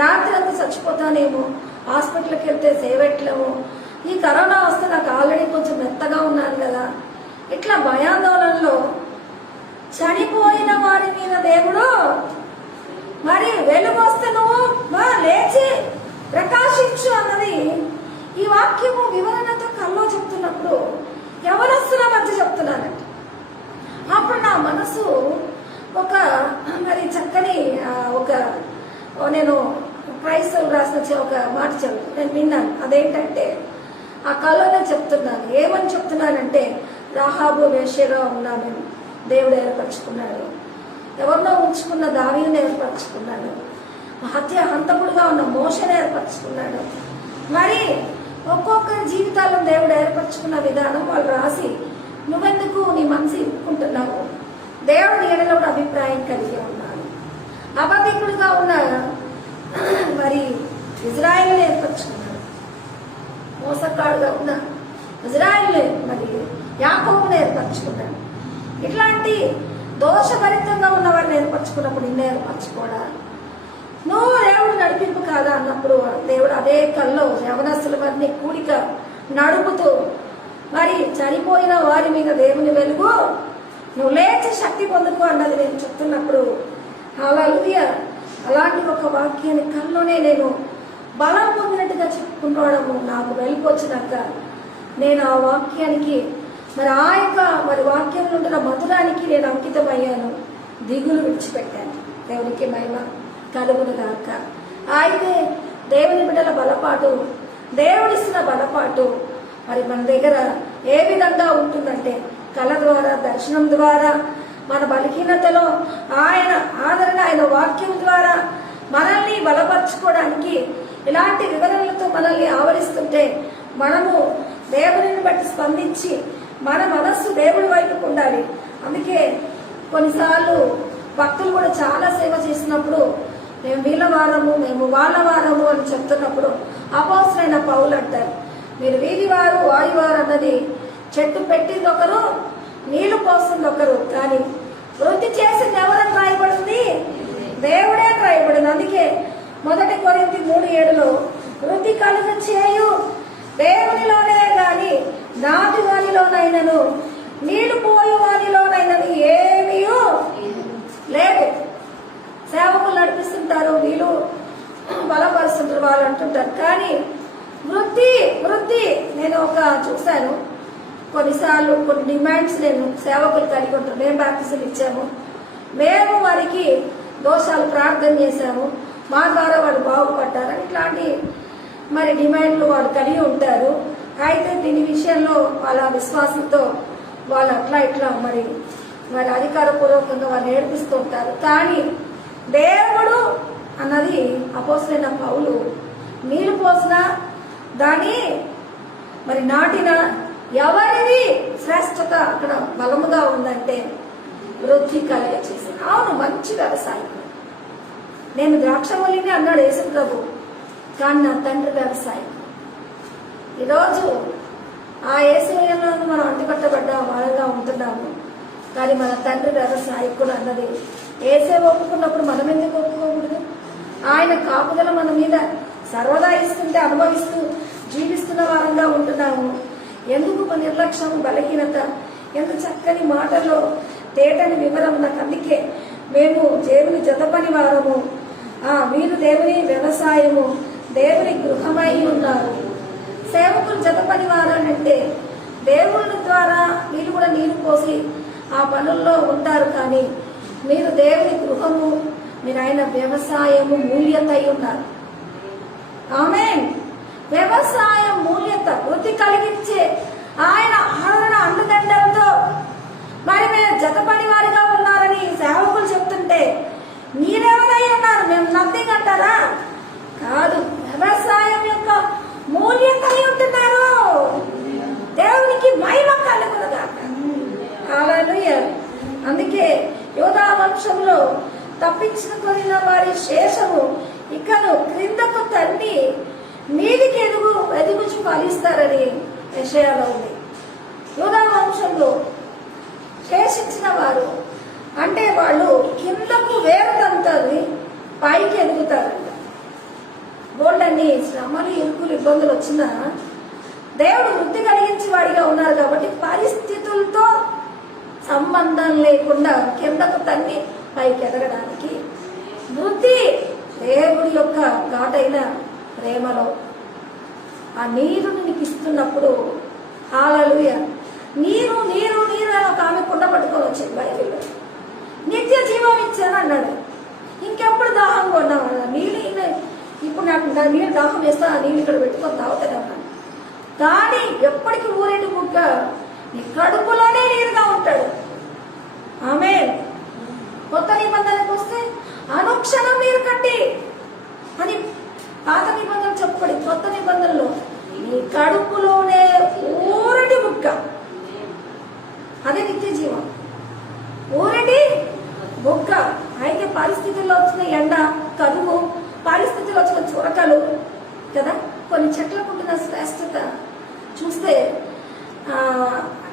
రాత్రి అంతా చచ్చిపోతానేమో, హాస్పిటల్కి వెళ్తే సేవెట్లేమో, ఈ కరోనా వస్తే నాకు ఆల్రెడీ కొంచెం మెత్తగా ఉన్నాను కదా, ఇట్లా భయాందోళనలో చనిపోయిన వారి మీద దేవుడు మరి వెలుగు వస్తే నువ్వు లేచి ప్రకాశించు అన్నది ఈ వాక్యము వివరణతో కల్లో చెప్తున్నప్పుడు యవనస్తుల మధ్య చెప్తున్నానంట. అప్పుడు నా మనసు ఒక మరి చక్కని నేను క్రైస్తవులు రాసిన ఒక మాట నేను విన్నాను. అదేంటంటే ఆ కల్లోనే చెప్తున్నాను, ఏమని చెప్తున్నానంటే రాహాబు వేశ్యగా ఉన్నాను దేవుడు ఏర్పరచుకున్నాడు. ఎవరినో ఉంచుకున్న దావీదుని ఏర్పరచుకున్నాడు. హత్య హంతకుడుగా ఉన్న మోషని ఏర్పరచుకున్నాడు. మరి ఒక్కొక్కరి జీవితాలను దేవుడు ఏర్పరచుకున్న విధానం వాళ్ళు రాసి నువ్వెందుకు నీ మనసు ఇప్పుకుంటున్నావు, దేవుడు ఎడలో అభిప్రాయం కలిగి ఉన్నాడు. అబద్ధికుడుగా ఉన్న మరి ఇజ్రాయిల్ని ఏర్పరచుకున్నాడు. మోసకాడుగా ఉన్న ఇజ్రాయిల్ మరి యాకోబుని ఏర్పరచుకున్నాడు. ఇట్లాంటి దోషభరితంగా ఉన్న వారిని ఏర్పరచుకున్నప్పుడు నిన్ను ఏర్పరచుకోడా? నువ్వు దేవుడు నడిపింపు కాదా అన్నప్పుడు దేవుడు అదే కల్లో యవనస్తుల వారిని కూడిక నడుపుతూ మరి చనిపోయిన వారి మీద దేవుని వెలుగు నువ్వు లేచి శక్తి పొందుకో అన్నది నేను చెప్తున్నప్పుడు హల్లెలూయా. అలాంటి ఒక వాక్యాన్ని కల్లోనే నేను బలం పొందినట్టుగా చెప్పుకున్నాడము. నాకు వెళ్ళిపోచ్చినాక నేను ఆ వాక్యానికి మరి ఆ యొక్క మరి వాక్యంలో ఉంటున్న మధురానికి నేను అంకితమయ్యాను. దిగులు విడిచిపెట్టాను. దేవునికి మహిమ కలుగును గాక. అయితే దేవుని బిడ్డల బలపాటు, దేవుడిస్తున్న బలపాటు మరి మన దగ్గర ఏ విధంగా ఉంటుందంటే కళ ద్వారా, దర్శనం ద్వారా, మన బలహీనతలో ఆయన ఆదరణ, ఆయన వాక్యం ద్వారా మనల్ని బలపరచుకోవడానికి ఇలాంటి వివరణలతో మనల్ని ఆవరిస్తుంటే మనము దేవుడిని బట్టి స్పందించి మన మనస్సు దేవుడి వైపుకు ఉండాలి. అందుకే కొన్నిసార్లు భక్తులు కూడా చాలా సేవ చేసినప్పుడు మేము వీళ్ళ వారము, మేము వాళ్ళ వారము అని చెప్తున్నప్పుడు అపోస్తలుడైన పౌలు అంటారు, మీరు వీధి వారు వారి వారు అన్నది చెట్టు పెట్టింది ఒకరు, నీళ్లు పోస్తుంది ఒకరు, కానీ వృద్ధి చేసింది ఎవరని రాయబడింది? దేవుడే రాయబడింది. అందుకే 1 కొరింథీ 3:7 వృద్ధి కలుగ చేయు దేవునిలోనే గాని నాటి వానిలోనైనను నీళ్లు పోయు వానిలోనైనను ఏమీ లేదు. సేవకులు నడిపిస్తుంటారు, వీళ్ళు బలపరుస్తుంటారు, వాళ్ళు అంటుంటారు, కానీ వృద్ధి వృద్ధి నేను ఒక చూశాను. కొన్నిసార్లు కొన్ని డిమాండ్స్ నేను సేవకులు కలిగి ఉంటాను. మేము బాప్టిజం ఇచ్చాము, మేము వారికి దోషాలు ప్రార్థన చేశాము, మా ద్వారా వాడు బాగుపడ్డారని ఇట్లాంటి మరి డిమాండ్లు వాళ్ళు కలిగి ఉంటారు. అయితే దీని విషయంలో వాళ్ళ విశ్వాసంతో వాళ్ళు అట్లా ఇట్లా మరి మరి అధికారపూర్వకంగా వాళ్ళు నేర్పిస్తూ ఉంటారు. కానీ దేవుడు అన్నది అపోస్తలుడైన పౌలు నీళ్లు పోసిన దాన్ని మరి నాటిన ఎవరిది శ్రేష్టత అక్కడ బలముగా ఉందంటే వృద్ధి కలగ చేసి. అవును, మంచి వ్యవసాయం. నేను ద్రాక్షవల్లిని అన్నాడు యేసు ప్రభు, కానీ నా తండ్రి వ్యవసాయం. ఈరోజు ఆ యేసులో మనం అంటుకట్టబడ్డా వాళ్ళగా ఉంటున్నాము, కానీ మన తండ్రి వ్యవసాయకుడు అన్నది ఏసే ఒప్పుకున్నప్పుడు మనం ఎందుకు ఒప్పుకోకూడదు? ఆయన కాపుదల మన మీద సర్వదా ఇస్తుంటే అనుభవిస్తూ జీవిస్తున్న వారంగా ఉంటున్నాము. ఎందుకు మన నిర్లక్ష్యం, బలహీనత? ఎంత చక్కని మాటల్లో తేటని వివరం. నాకు అందుకే మేము దేవుని జతపని వారము, మీరు దేవుని వ్యవసాయము, దేవుని గృహమై ఉన్నారు. సేవకులు జతపని వారనంటే దేవుళ్ళ ద్వారా వీళ్ళు కూడా నీరు పోసి ఆ పనుల్లో ఉంటారు, కానీ మీరు దేవుని గృహము, మీరు ఆయన వ్యవసాయము మూల్యత అయి ఉన్నారు. ఆమేన్. వ్యవసాయం మూల్యత వృద్ధి కలిగించే ఆయన ఆదరణ అండదండలతో మరి మీరు జతపని వారిగా ఉన్నారని సేవకులు చెప్తుంటే మీరేమనై ఉన్నారు? మేము నథింగ్ అంటారా? కాదు, వ్యవసాయం యొక్క మూల్యత అయి ఉంటున్నారు. దేవునికి మహిమ కలుగునుగాక. హల్లెలూయా. అందుకే యోధా వంశంలో తప్పించిన కొనిన వారి శేషము ఇకను క్రిందకు తన్ని మీదికి ఎదుగుచు ఫలిస్తారని యెషయాలో ఉంది. యూదా వంశంలో శేషించిన వారు అంటే వాళ్ళు కిందకు వేరుతంతారు, పైకి ఎదుగుతారంట. బోల్డన్ని శ్రమలు, ఇరుకులు, ఇబ్బందులు వచ్చినా దేవుడు వృద్ధి కలిగించి వాడిగా ఉన్నారు కాబట్టి పరిస్థితులతో సంబంధం లేకుండా కిందకు తన్ని పైకి ఎదగడానికి వృద్ధి దేవుడి యొక్క ఘాటైన ప్రేమలో ఆ నీరుని నీకు ఇస్తున్నప్పుడు హల్లెలూయా. నీరు నీరు నీరు అని ఒక ఆమె కుండ పట్టుకొని వచ్చింది బైబిల్లో. నిత్య జీవం ఇచ్చాను అన్నాడు. ఇంకెప్పుడు దాహం కొన్నావు? నీళ్ళు ఇప్పుడు నాకు నీళ్ళు దాహం వేస్తా, ఆ నీళ్ళు ఇక్కడ పెట్టుకొని తాగుతాను అన్నాడు. కానీ ఎప్పటికీ ఊరేటి బుగ్గ నీ కడుపులోనే నీరుగా ఉంటాడు. ఆమె కొత్త నిబంధనకు వస్తే అనుక్షణం నీరు కట్టి అని పాత నిబంధన చెప్పబడి, కొత్త నిబంధనలో నీ కడుపులోనే ఊరటి ముక్క, అదే నిత్య జీవం, ఊరటి బొక్క. అయితే పరిస్థితుల్లో వచ్చిన ఎండ, కరువు, పరిస్థితుల్లో వచ్చిన చురకలు కదా, కొన్ని చెట్లకు ఉంటున్న శ్రేష్టత చూస్తే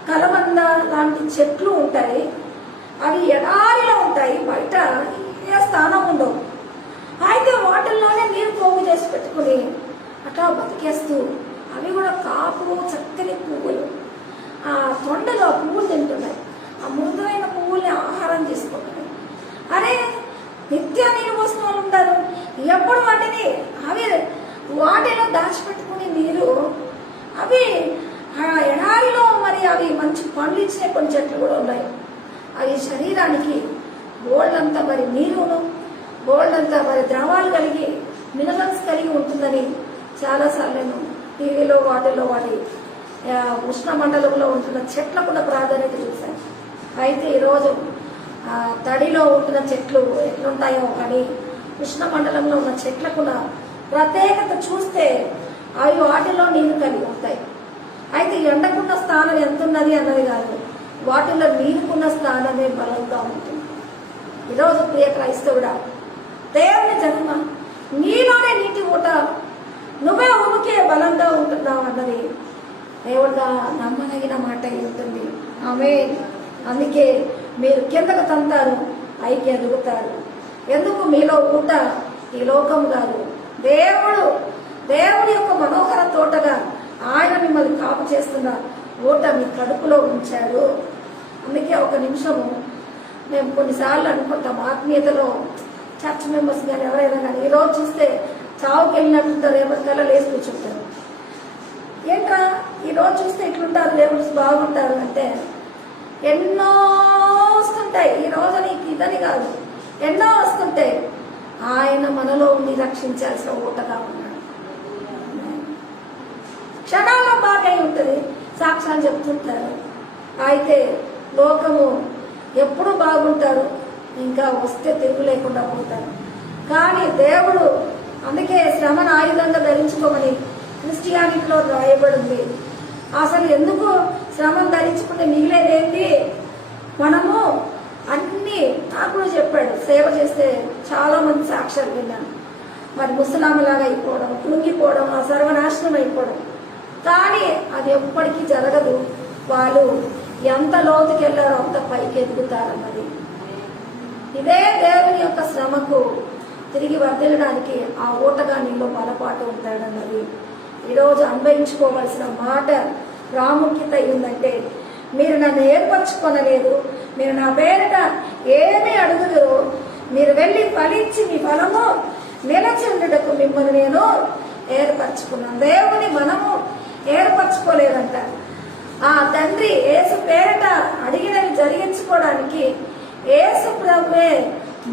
కలబంద లాంటి చెట్లు ఉంటాయి, అవి ఎడారిలో ఉంటాయి, బయట ఏ స్థానం ఉండవు. అయితే వాటిల్లోనే నీరు పోగు చేసి పెట్టుకుని అట్లా బతికేస్తూ అవి కూడా కాపు చక్కని పువ్వులు, ఆ తొండలో పువ్వులు తింటున్నాయి, ఆ మృదువైన పువ్వుల్ని ఆహారం తీసుకుంటున్నాయి. అరే నిత్య నీరు పోసిన వాళ్ళు ఉంటారు, ఎప్పుడు వాటిని అవి వాటిలో దాచిపెట్టుకుని నీరు, అవి ఆ ఎడారిలో మరి అవి మంచి పండ్లు ఇచ్చే కొన్ని చెట్లు కూడా ఉన్నాయి. అవి శరీరానికి గోల్డంతా మరి నీరును, గోల్డంతా మరి ద్రవాలు కలిగి మినరల్స్ కలిగి ఉంటుందని చాలాసార్లు నేను టీవీలో వాటిలో వాటి ఉష్ణ మండలంలో ఉంటున్న చెట్లకు కూడా ప్రాధాన్యత చూశాను. అయితే ఈరోజు తడిలో ఉంటున్న చెట్లు ఎట్లుంటాయో కానీ ఉష్ణ మండలంలో ఉన్న చెట్లకు ప్రత్యేకత చూస్తే అవి వాటిలో నీరు కలిగి ఉంటాయి. అయితే ఎండకున్న స్థానం ఎంత ఉన్నది అన్నది కాదు, వాటిలో నీరుకున్న స్థానమే బలంగా ఉంటుంది. ఈరోజు ప్రియ క్రైస్తవుడా, దేవుని జన్మ నీలోనే నీటి ఊట, నువ్వే ఉనికే బలంగా ఉంటున్నావు అన్నది దేవుడుగా నమ్మదగిన మాట ఉంటుంది. ఆమేన్. అందుకే మీరు కిందకు తంతారు, పైకి ఎదుగుతారు. ఎందుకు మీలో ఊట ఈ లోకం కాదు, దేవుడి యొక్క మనోహర తోటగా ఆయన మిమ్మల్ని కాపు చేస్తున్న ఊట మీ కడుపులో ఉంచాడు. అందుకే ఒక నిమిషము మేము కొన్నిసార్లు అనుకుంటాం, ఆత్మీయతలో చర్చ్ మెంబర్స్ కానీ ఎవరైనా కానీ ఈరోజు చూస్తే చావుకి వెళ్ళినట్టుంటారు, రేపటికల్లా లేచి కూర్చుంటారు. ఏంట్రా ఈరోజు చూస్తే ఇట్లుంటారు, రేపు బాగుంటారు అంటే ఎన్నో వస్తుంటాయి. ఈ రోజు నీకు ఇదని కాదు, ఎన్నో వస్తుంటాయి. ఆయన మనలో ఉండి రక్షించాల్సిన ఊటగా ఉన్నాడు. క్షణాల్లో బాగా ఉంటుంది, సాక్ష్యాలు చెప్తుంటారు. అయితే లోకము ఎప్పుడు బాగుంటారు, ఇంకా వస్తే తిరుగు లేకుండా పోతారు. కానీ దేవుడు అందుకే శ్రమను ఆయుధంగా ధరించుకోమని క్రిస్టియానిటీలో రాయబడింది. అసలు ఎందుకు శ్రమను ధరించుకుంటే మిగిలేదేంటి? మనము అన్ని నాకు కూడా చెప్పాడు, సేవ చేస్తే చాలా మంది సాక్ష్యాలు విన్నాను. మరి ముసలామలాగా అయిపోవడం, కృంగిపోవడం, ఆ సర్వనాశనం అయిపోవడం. కానీ అది ఎప్పటికీ జరగదు. వాళ్ళు ఎంత లోతుకి వెళ్ళారో అంత పైకి ఎదుగుతారన్నది. ఇదే దేవుని యొక్క శ్రమకు తిరిగి వర్దిల్లడానికి ఆ ఊటగా నీలో బలపాటు ఉంటాడన్నది ఈరోజు అన్వయించుకోవాల్సిన మాట. ప్రాముఖ్యత ఏంటంటే, మీరు నన్ను ఏర్పరచుకొనలేదు, మీరు నా పేరిట ఏమీ అడుగుదురు, మీరు వెళ్ళి ఫలించి మీ ఫలము నిలచి ఉండటకు మిమ్మల్ని నేను ఏర్పరచుకున్నాను. దేవుని మనము ఏర్పరచుకోలేదంట. ఆ తండ్రి యేసు పేరిట అడిగినవి జరిగించుకోవడానికి యేసు ప్రభువే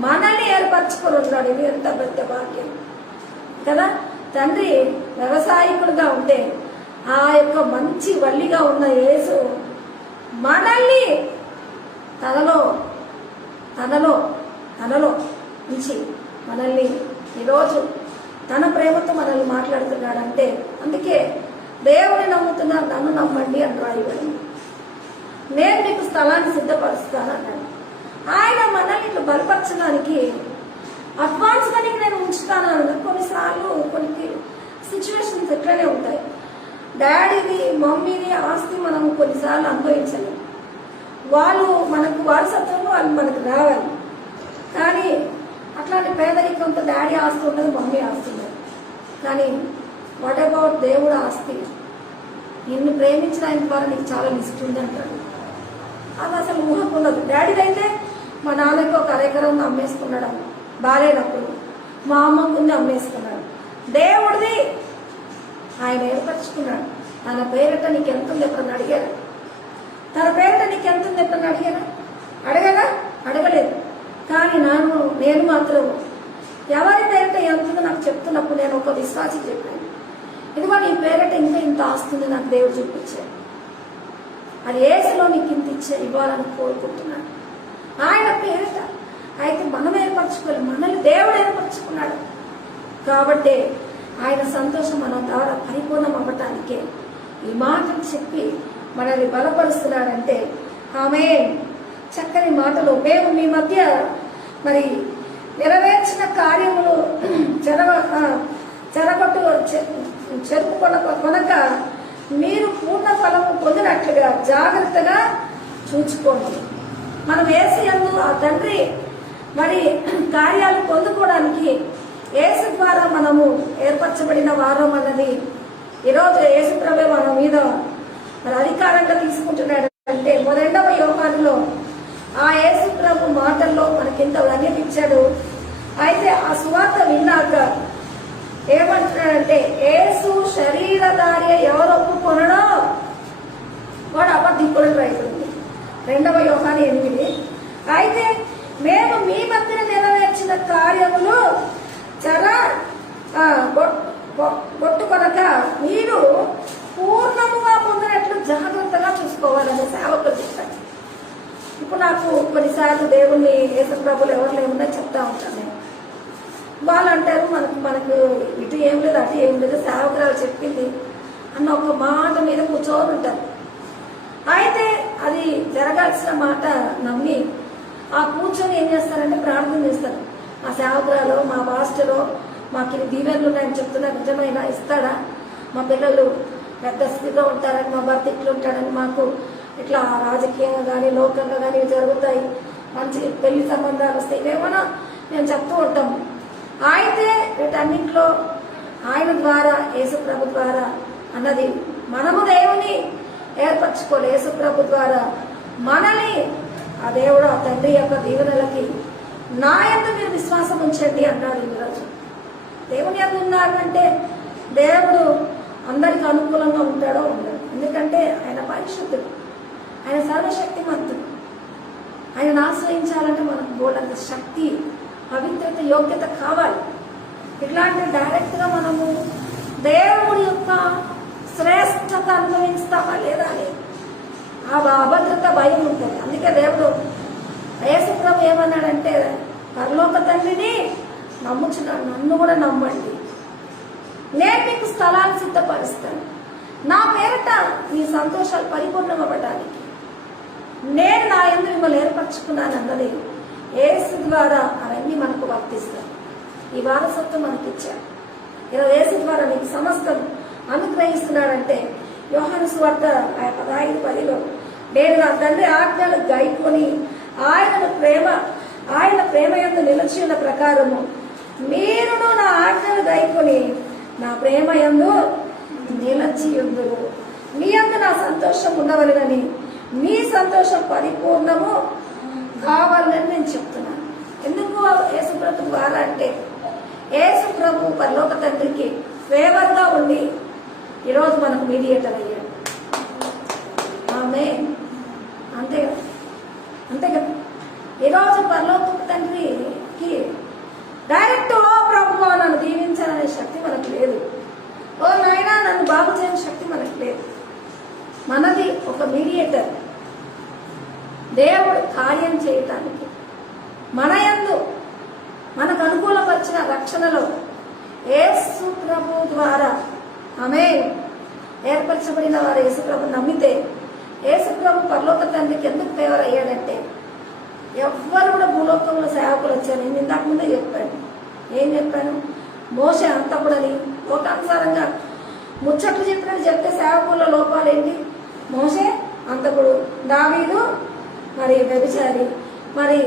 మనల్ని ఏర్పరచుకొని ఉన్నాడు. ఇది ఎంత పెద్ద భాగ్యం కదా. తండ్రి వ్యవసాయకుడుగా ఉంటే ఆ యొక్క మంచి వల్లిగా ఉన్న యేసు మనల్ని తనలో నుంచి మనల్ని ఈరోజు తన ప్రేమతో మనల్ని మాట్లాడుతున్నాడంటే, అందుకే దేవుని నమ్ముతున్నారు, నన్ను నమ్మండి అని రాయబడింది. నేను మీకు స్థలాన్ని సిద్ధపరుస్తాను అన్నాడు. ఆయన మనల్ని ఇట్లా బలపరచడానికి అడ్వాన్స్గా నేను ఉంచుతాను అన్నాడు. కొన్నిసార్లు కొన్ని సిచ్యువేషన్స్ ఎట్లనే ఉంటాయి. డాడీది మమ్మీది ఆస్తి మనం కొన్నిసార్లు అనుభవించలేము. వాళ్ళు మనకు వారసత్వంలో వాళ్ళు మనకు రావాలి. కానీ అట్లాంటి పేదరికంతో డాడీ ఆస్తి ఉండదు, మమ్మీ ఆస్తి ఉండదు. కానీ వాట్ అబౌట్ దేవుడు ఆస్తి? నిన్ను ప్రేమించిన ఆయన ద్వారా నీకు చాలా లిస్ట్ ఉంది అంటాడు. అది అసలు ఊహకున్నది. డాడీది అయితే మా నాన్నకి ఒక అరెకరం అమ్మేసుకున్నాడు బాగాలేనప్పుడు, మా అమ్మ ముందు అమ్మేసుకున్నాడు. దేవుడిది ఆయన ఏర్పరచుకున్నాడు. తన పేరిట నీకు ఎంత ఉంది ఎప్పుడన్నా అడిగారా? తన పేరిట నీకు ఎంత ఉంది ఎప్పుడన్నా అడిగారా? అడగలేదు. కానీ నేను మాత్రం ఎవరి పేరిట ఎంత ఉందో నాకు చెప్తున్నప్పుడు నేను ఒక విశ్వాసి చెప్పాను, ఇదిగో నీ పేరిట ఇంకా ఇంత ఆస్తుంది నాకు దేవుడు చూపించాడు. అది యేసులో నీకు ఇంత ఇవ్వాలని కోరుకుంటున్నాడు ఆయన పేరిట. అయితే మనం ఏర్పరచుకోవాలి, మనల్ని దేవుడు ఏర్పరచుకున్నాడు కాబట్టి ఆయన సంతోషం మన ద్వారా పరిపూర్ణం అవ్వటానికే ఈ మాటలు చెప్పి మనల్ని బలపరుస్తున్నాడంటే ఆమె చక్కని మాటలు. మేము మీ మధ్య మరి నెరవేర్చిన కార్యములు కొనక మీరు పూర్ణ ఫలము పొందినట్లుగా జాగ్రత్తగా చూచుకోండి. మనం యేసు ఆ తండ్రి మరి కార్యాలు పొందుకోవడానికి యేసు ద్వారా మనము ఏర్పరచబడిన వారం అన్నది ఈరోజు యేసు ప్రభు మన మీద మరి అధికారంగా తీసుకుంటున్నాడు. అంటే 2వ యోహానులో ఆ యేసు ప్రభు మాటల్లో మనకింత ధన్యత ఇచ్చాడు. అయితే ఆ సువార్త విన్నాక ఏమంటున్నాడంటే యేసు శరీరధార్య ఎవరు ఒప్పుకొనడో వాడు అబద్ధికుడు రైతుంది. 2వ యోహాను 8. అయితే మేము మీ మధ్యన నెరవేర్చిన కార్యములు కొనక మీరు పూర్ణముగా పొందినట్లు జాగ్రత్తగా చూసుకోవాలని సేవకులు చెప్తారు. ఇప్పుడు నాకు కొన్నిసార్లు దేవుణ్ణి యేసు ప్రభులు ఎవరు లేకుండా చెప్తా ఉంటాను నేను. వాళ్ళు అంటారు మనకు ఇటు ఏం లేదు అటు ఏం లేదు సేవకురాలు చెప్పింది అన్న ఒక మాట మీద కూర్చొని ఉంటారు. అయితే అది జరగాల్సిన మాట నమ్మి ఆ కూర్చొని ఏం చేస్తారంటే ప్రార్థన చేస్తారు. మా సేవకురాలు మా పాస్టరు మాకు ఇది దీవెనలు ఉన్నాయని చెప్తున్నారు, నిజమైనా ఇస్తాడా? మా పిల్లలు పెద్ద స్థితిలో ఉంటారని, మా భర్త ఇట్లు ఉంటాడని, మాకు ఇట్లా రాజకీయంగా కానీ లోకంగా కానీ జరుగుతాయి, మంచి పెళ్లి సంబంధాలు వస్తాయి, ఇవేమన్నా మేము చెప్తూ ఉంటాము. అయితే వీటన్నింటిలో ఆయన ద్వారా యేసు ప్రభు ద్వారా అన్నది మనము దేవుని ఏర్పరచుకోవాలి. యేసు ప్రభు ద్వారా మనల్ని ఆ దేవుడు ఆ తండ్రి యొక్క దీవెనలకి నా యందు మీరు విశ్వాసం ఉంచండి అన్నాడు. ఈరోజు దేవుని యందు ఉన్నారంటే దేవుడు అందరికి అనుకూలంగా ఉంటాడో ఉండడు. ఎందుకంటే ఆయన పరిశుద్ధుడు, ఆయన సర్వశక్తిమంతుడు. ఆయన ఆశ్రయించాలంటే మనకు బోల్డంత శక్తి, పవిత్రత, యోగ్యత కావాలి. ఇట్లాంటి డైరెక్ట్గా మనము దేవుడి యొక్క శ్రేష్టత అనుభవిస్తామా లేదా అని ఆ అభద్రత భయం ఉంటుంది. అందుకే దేవుడు యేసు ప్రభు ఏమన్నాడంటే పరలోక తండ్రిని నమ్ముచున్నాడు, నన్ను కూడా నమ్మండి, నేను మీకు స్థలాలు సిద్ధపరుస్తాను, నా పేరిట మీ సంతోషాలు పరిపూర్ణం అవ్వడానికి నేను నా యందు మిమ్మల్ని ఏర్పరచుకున్నాను అన్నది యేసు ద్వారా అవన్నీ మనకు వర్తిస్తాయి. ఈ వారసత్వం మనకి ఇచ్చాడు. ఇలా యేసు ద్వారా నీకు సమస్తం అనుగ్రహిస్తున్నాడంటే యోహాను సువార్త 15:10 నేను నా తండ్రి ఆజ్ఞలు గైకొని ఆయన ప్రేమ యందు నిలిచి ఉన్న ప్రకారము మీరును నా ఆజ్ఞలు గైకొని నా ప్రేమ యందు నిలిచి ఉందురు. మీ యందు నా సంతోషం ఉండవలెనని మీ సంతోషం పరిపూర్ణము కావాలని నేను చెప్తున్నాను. ఎందుకు యేసు ప్రభు ద్వారా అంటే యేసు ప్రభు పరలోక తండ్రికి ఫేవర్గా ఉండి ఈరోజు మనకు మీడియేటర్ అయ్యాడు. ఆమె అంతే కదా. ఈరోజు పరలోక తండ్రికి డైరెక్ట్ ఓ ప్రభు నన్ను దీవించాలనే శక్తి మనకు లేదు, ఓ నాయనా నన్ను బాగు చేయని శక్తి మనకు లేదు. మనది ఒక మీడియేటర్, దేవుడు కార్యం చేయటానికి మన యందు మనకు అనుకూలపరిచిన రక్షణలో యేసు ప్రభు ద్వారా ఆమె ఏర్పరచబడిన వారు యేసు ప్రభు నమ్మితే యేసు ప్రభు పరలోక తండ్రికి ఎందుకు ఫేవర్ అయ్యాడంటే ఎవ్వరు కూడా భూలోకంలో సేవకులు వచ్చారు. నేను ఇందాక ముందే చెప్పాను. ఏం చెప్పాను? మోషే అంతకుడని లోకానుసారంగా ముచ్చట్లు చెప్పినట్టు చెప్తే సేవకుల లోపాలు ఏంటి? మోషే అంతకుడు, దావీదు మరి వ్యభిచారి, మరి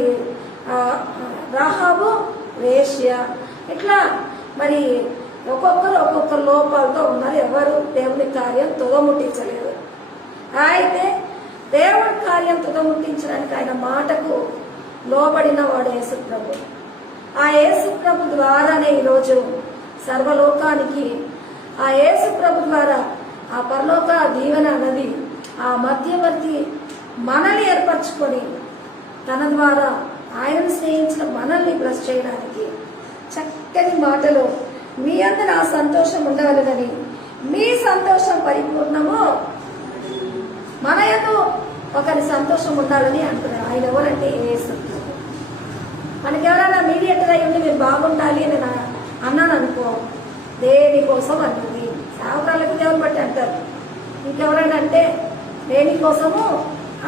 రాహాబు వేశ్య, ఇట్లా మరి ఒక్కొక్కరు లోపాలతో ఉన్నారు. ఎవరు దేవుని కార్యం తుదముట్టించలేదు. అయితే దేవుడి కార్యం తుదముట్టించడానికి ఆయన మాటకు లోబడిన వాడు యేసు ప్రభు. ఆ యేసు ప్రభు ద్వారానే ఈరోజు సర్వలోకానికి ఆ యేసు ప్రభు ద్వారా ఆ పరలోక దీవెన అన్నది ఆ మధ్యవర్తి మనల్ని ఏర్పరచుకొని తన ద్వారా ఆయనను స్నేహించిన మనల్ని బ్లెస్ చేయడానికి చక్కని మాటలు మీ అందరూ ఆ సంతోషం ఉండవలెనని మీ సంతోషం పరిపూర్ణము మన యందు ఒకరి సంతోషం ఉండాలని అంటున్నాడు. ఆయన ఎవరంటే యేసు. మనకి ఎవరైనా మీడియేటర్ అయ్యి ఉండి మీరు బాగుండాలి అని అన్నాను అనుకో, దేనికోసం అంటుంది. సేవకురాలకు దేవుని బట్టి అంటారు. ఇంకెవరైనా అంటే దేనికోసము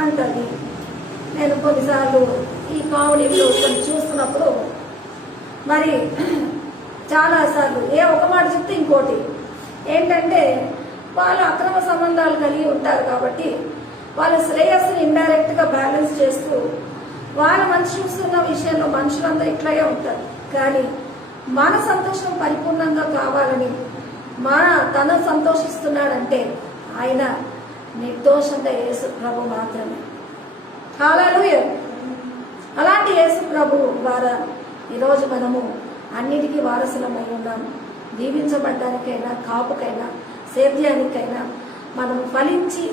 అంటుంది. నేను కొన్నిసార్లు ఈ కామెడీలు కొన్ని చూస్తున్నప్పుడు మరి చాలాసార్లు ఒక మాట చెప్తే ఇంకోటి ఏంటంటే, వాళ్ళు అక్రమ సంబంధాలు కలిగి ఉంటారు కాబట్టి వాళ్ళ శ్రేయస్సుని ఇండైరెక్ట్ గా బ్యాలెన్స్ చేస్తూ వాళ్ళ మంచి చూస్తున్న విషయంలో మనుషులందరూ ఇట్లాగే ఉంటారు. కానీ మన సంతోషం పరిపూర్ణంగా కావాలని తను సంతోషిస్తున్నాడంటే ఆయన నిర్దోషంగా యేసు ప్రభు మాత్రమే. హల్లెలూయా. అలాంటి యేసు ప్రభు ద్వారా ఈరోజు మనము అన్నిటికీ వారసులమై ఉన్నాం. దీవించబడ్డానికైనా, కాపుకైనా, సేద్యానికైనా మనం ఫలించి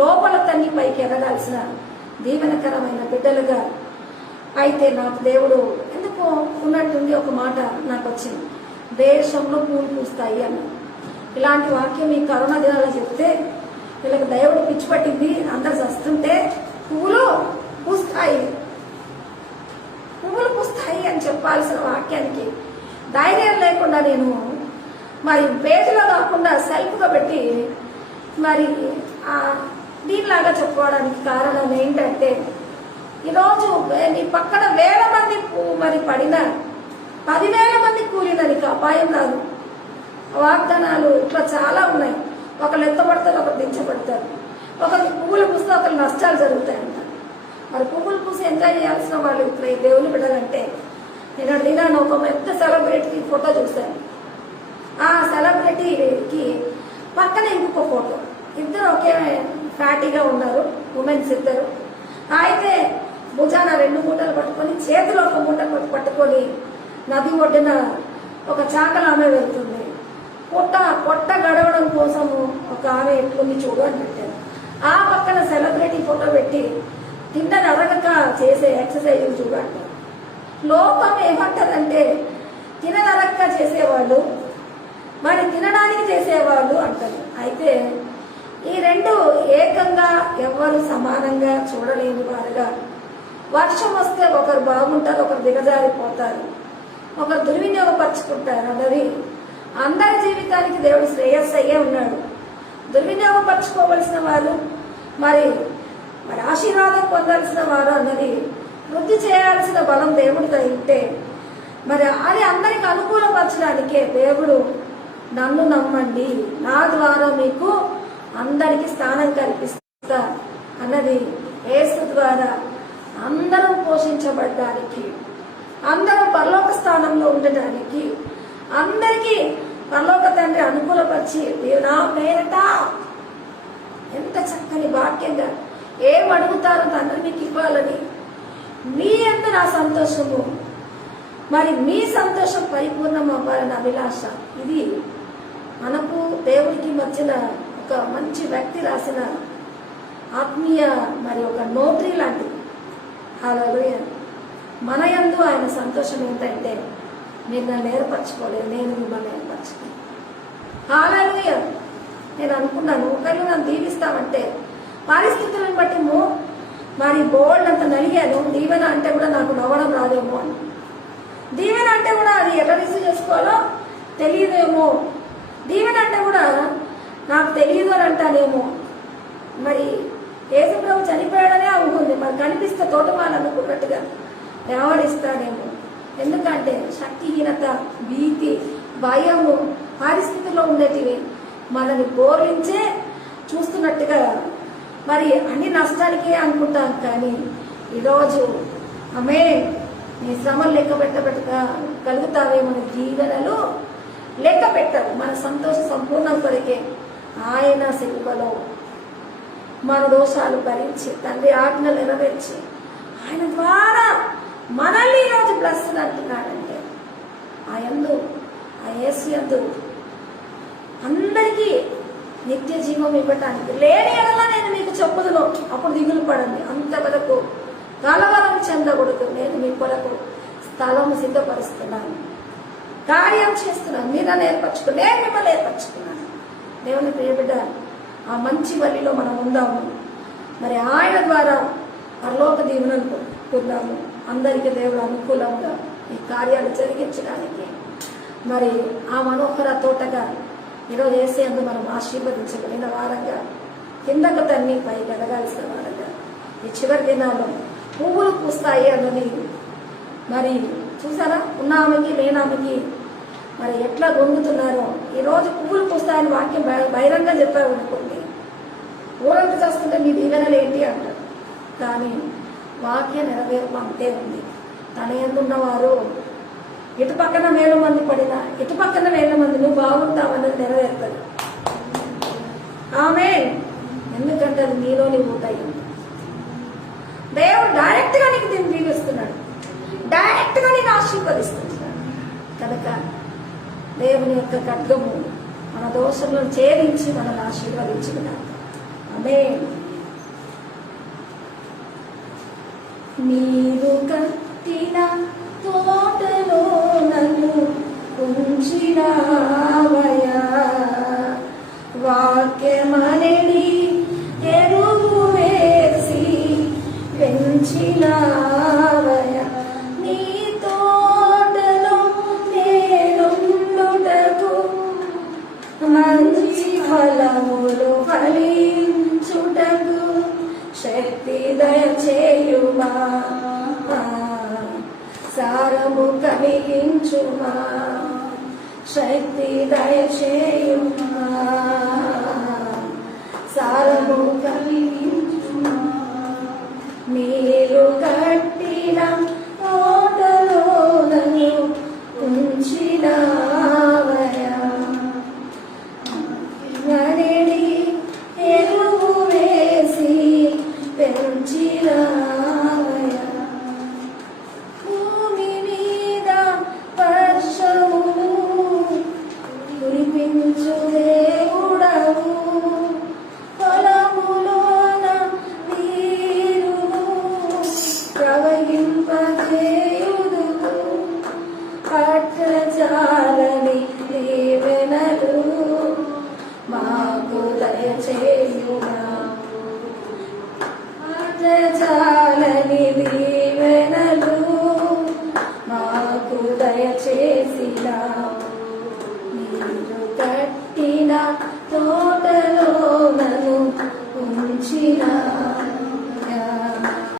లోపల తన్ని పైకి ఎదగాల్సిన దీవెనకరమైన బిడ్డలుగా. అయితే నాకు దేవుడు ఎందుకో ఉన్నట్టుండి ఒక మాట నాకు వచ్చింది, దేశంలో పూలు పూస్తాయి అని. ఇలాంటి వాక్యం ఈ కరోనా దినాల్లో చెప్తే వీళ్ళకి దేవుడు పిచ్చి పట్టింది, అందరు చస్తుంటే పువ్వులు పూస్తాయి అని చెప్పాల్సిన వాక్యానికి ధైర్యం లేకుండా నేను మరి పేజీలో కాకుండా సెల్ఫ్గా పెట్టి మరి దీనిలాగా చెప్పుకోవడానికి కారణం ఏంటంటే, ఈరోజు నీ పక్కన 1000 మంది మరి పడినా 10,000 మంది కూలిన నీకు అపాయం రాదు. వాగ్దానాలు ఇట్లా చాలా ఉన్నాయి. ఒకరు ఎత్తపడతారు, ఒకరు దించబడతారు. ఒకరికి పువ్వులు పూస్తే ఒకరు నష్టాలు జరుగుతాయంట. మరి పువ్వులు పూసి ఎంజాయ్ చేయాల్సిన వాళ్ళు ఇప్పుడు ఈ దేవుని బిడ్డలంటే, నేను ఒక పెద్ద సెలబ్రిటీ ఫోటో చూశాను. ఆ సెలబ్రిటీకి పక్కన ఇంకొక ఫోటో, ఇద్దరు ఒకే ఫ్యాటీగా ఉన్నారు, ఉమెన్స్ ఇద్దరు. అయితే భుజాన 2 మూటలు పట్టుకొని, చేతిలో 1 మూట పట్టుకొని నది ఒడ్డున ఒక చాకల ఆమె వెళ్తుంది. పొట్ట గడవడం కోసము ఒక ఆమె ఎట్లుంది చూడు అని పెట్టారు. ఆ పక్కన సెలబ్రిటీ ఫోటో పెట్టి తిన్నది అరగక చేసే ఎక్సర్సైజ్ చూడు అంటారు. లోకం ఏమంటారంటే, తినదరక్క చేసేవాళ్ళు మరి తినడానికి చేసేవాళ్ళు అంటారు. అయితే ఈ రెండు ఏకంగా ఎవరు సమానంగా చూడలేని వారుగా, వర్షం వస్తే ఒకరు బాగుంటారు, ఒకరు దిగజారిపోతారు, ఒకరు దుర్వినియోగపరుచుకుంటారు అన్నది అందరి జీవితానికి దేవుడు శ్రేయస్సు అయ్యే ఉన్నాడు. దుర్వినియోగపరచుకోవలసిన వారు మరి ఆశీర్వాదం పొందాల్సిన వారు అన్నది వృద్ధి చేయాల్సిన బలం దేవుడితో ఉంటే, మరి అది అందరికి అనుకూలపరచడానికే దేవుడు నన్ను నమ్మండి, నా ద్వారా మీకు అందరికి స్థానం కల్పిస్తా అన్నది యేసు ద్వారా అందరూ పోషించబడ్డానికి, అందరూ పరలోక స్థానంలో ఉండడానికి, అందరికీ పరలోక తండ్రి అనుకూలపరిచి నా పేరట ఎంత చక్కని వాక్యంగా ఏం అడుగుతారో తండ్రి మీకు ఇవ్వాలని, మీ యందు నా సంతోషము మరి మీ సంతోషం పరిపూర్ణం అవ్వాలని అభిలాష. ఇది మనకు దేవుడికి మధ్యన ఒక మంచి వ్యక్తి రాసిన ఆత్మీయ మరి ఒక నోట్రీ లాంటిది. హల్లెలూయా. మన యందు ఆయన సంతోషం ఏంటంటే, మీరు నన్ను ఏర్పరచుకోలేదు, నేను మిమ్మల్ని ఏర్పరచుకోలేదు. హల్లెలూయా. నేను అనుకున్నాను, ఒకళ్ళు నన్ను దీవిస్తామంటే పరిస్థితులను బట్టి మరి బోల్డ్ అంత నలిగాను. దీవెన అంటే కూడా నాకు నవ్వడం రాదేమో అని, దీవెన అంటే కూడా అది ఎలా రిసీవ్ చేసుకోవాలో తెలియదేమో, దీవెన అంటే కూడా నాకు తెలియదు అని అంటానేమో. మరి యేసుప్రభు చనిపోయాడనే అవుతుంది, మరి కనిపిస్తే తోటమాల అనుకున్నట్టుగా వ్యవహరిస్తానేమో. ఎందుకంటే శక్తిహీనత, భీతి, భయము పరిస్థితుల్లో ఉండేటివి మనని బోర్లించే చూస్తున్నట్టుగా మరి అన్ని నష్టానికే అనుకుంటాం. కానీ ఈరోజు ఆమె నీ శ్రమలు కలుగుతావేమో, దీవెనలు లెక్క పెట్టవు. మన సంతోష సంపూర్ణం కొరికే ఆయన శిలువలో మన దోషాలు భరించి తండ్రి ఆజ్ఞలు నెరవేర్చి ఆయన ద్వారా మనల్ని ఈరోజు బ్లెస్ అంటున్నాడంటే, ఆ యేసు యందు అందరికీ నిత్య జీవం ఇవ్వటానికి. లేని ఎడల నేను మీకు చెప్పుదును, అప్పుడు దిగులు పడండి. అంతవరకు కలవరం చెందకూడదు. నేను మీ కొరకు స్థలం సిద్ధపరుస్తున్నాను, కార్యం చేస్తున్నాను. మీరు నన్ను ఏర్పరచుకుని నేను మిమ్మల్ని ఏర్పరచుకున్నాను. దేవుని ప్రియబిడ్డ, ఆ మంచి వల్లిలో మనం ఉందాము. మరి ఆయన ద్వారా పరలోక దీవెనలు పొందాము. అందరికీ దేవుడు అనుకూలంగా ఈ కార్యాలు జరిగించడానికి మరి ఆ మనోహర తోటగా ఈరోజు వేసేందుకు మనం ఆశీర్వదించబడిన వారంగా కిందకు తన్ని పైకి ఎదగాల్సిన వారంగా ఈ చివరి దినాల్లో పువ్వులు పూస్తాయి అన్నది మరి చూసారా, ఉన్నామెకి లేనామెకి మరి ఎట్లా పొందుతున్నారో. ఈరోజు పువ్వులు పూస్తాయని వాక్యం బహిరంగ చెప్పారు అనుకోండి, ఊరంతా చేస్తుంటే మీ దీవెనలు ఏంటి అంటారు. కానీ వాక్య నెరవేర్పు అంతే ఉంది. తన ఎందున్నవారు ఇటు పక్కన వేల మంది పడినా ఇటు పక్కన వేల మంది నువ్వు బాగుంటావన్నది నెరవేరుతుంది. ఆమె ఎందుకంటే అది నీలోని ఊటాయి. దేవుడు డైరెక్ట్ గా నీకు దీన్ని దీవిస్తున్నాడు, డైరెక్ట్ గా నేను ఆశీర్వదిస్తున్నాడు. కనుక దేవుని యొక్క ఖడ్గము మన దోషంలో ఛేదించి మనల్ని ఆశీర్వదించుకున్నాడు. ఆమేన్. నీరు కట్టిన తోటలో నన్ను ఉంచినావయా, వాక్యమనడి ఎరువు వేసి పెంచినావయా, నీ తోటలో నేనుండుటకు మంచి ఫలములు ఫలించుటకు శక్తి దయచేయుమా, సారము కలిగించుమా, శక్తి దయచేయుమా, సారము కలిగించుమా. మీరు కట్టిన తోటలో నన్ను ఉంచినావయా, నడిడి ఎరువు వేసి పెంచినావయా, భూమి మీద వర్షమును కురిపించు దేవుడవు, పొలములోన నీరును ప్రవహింపజేయుదువు, పట్టజాలని దీవెనలు మాకు దయచేయుమా, పట్టజాలని దీవెనలు మాకు దయచేసినా, మీరు కట్టిన తో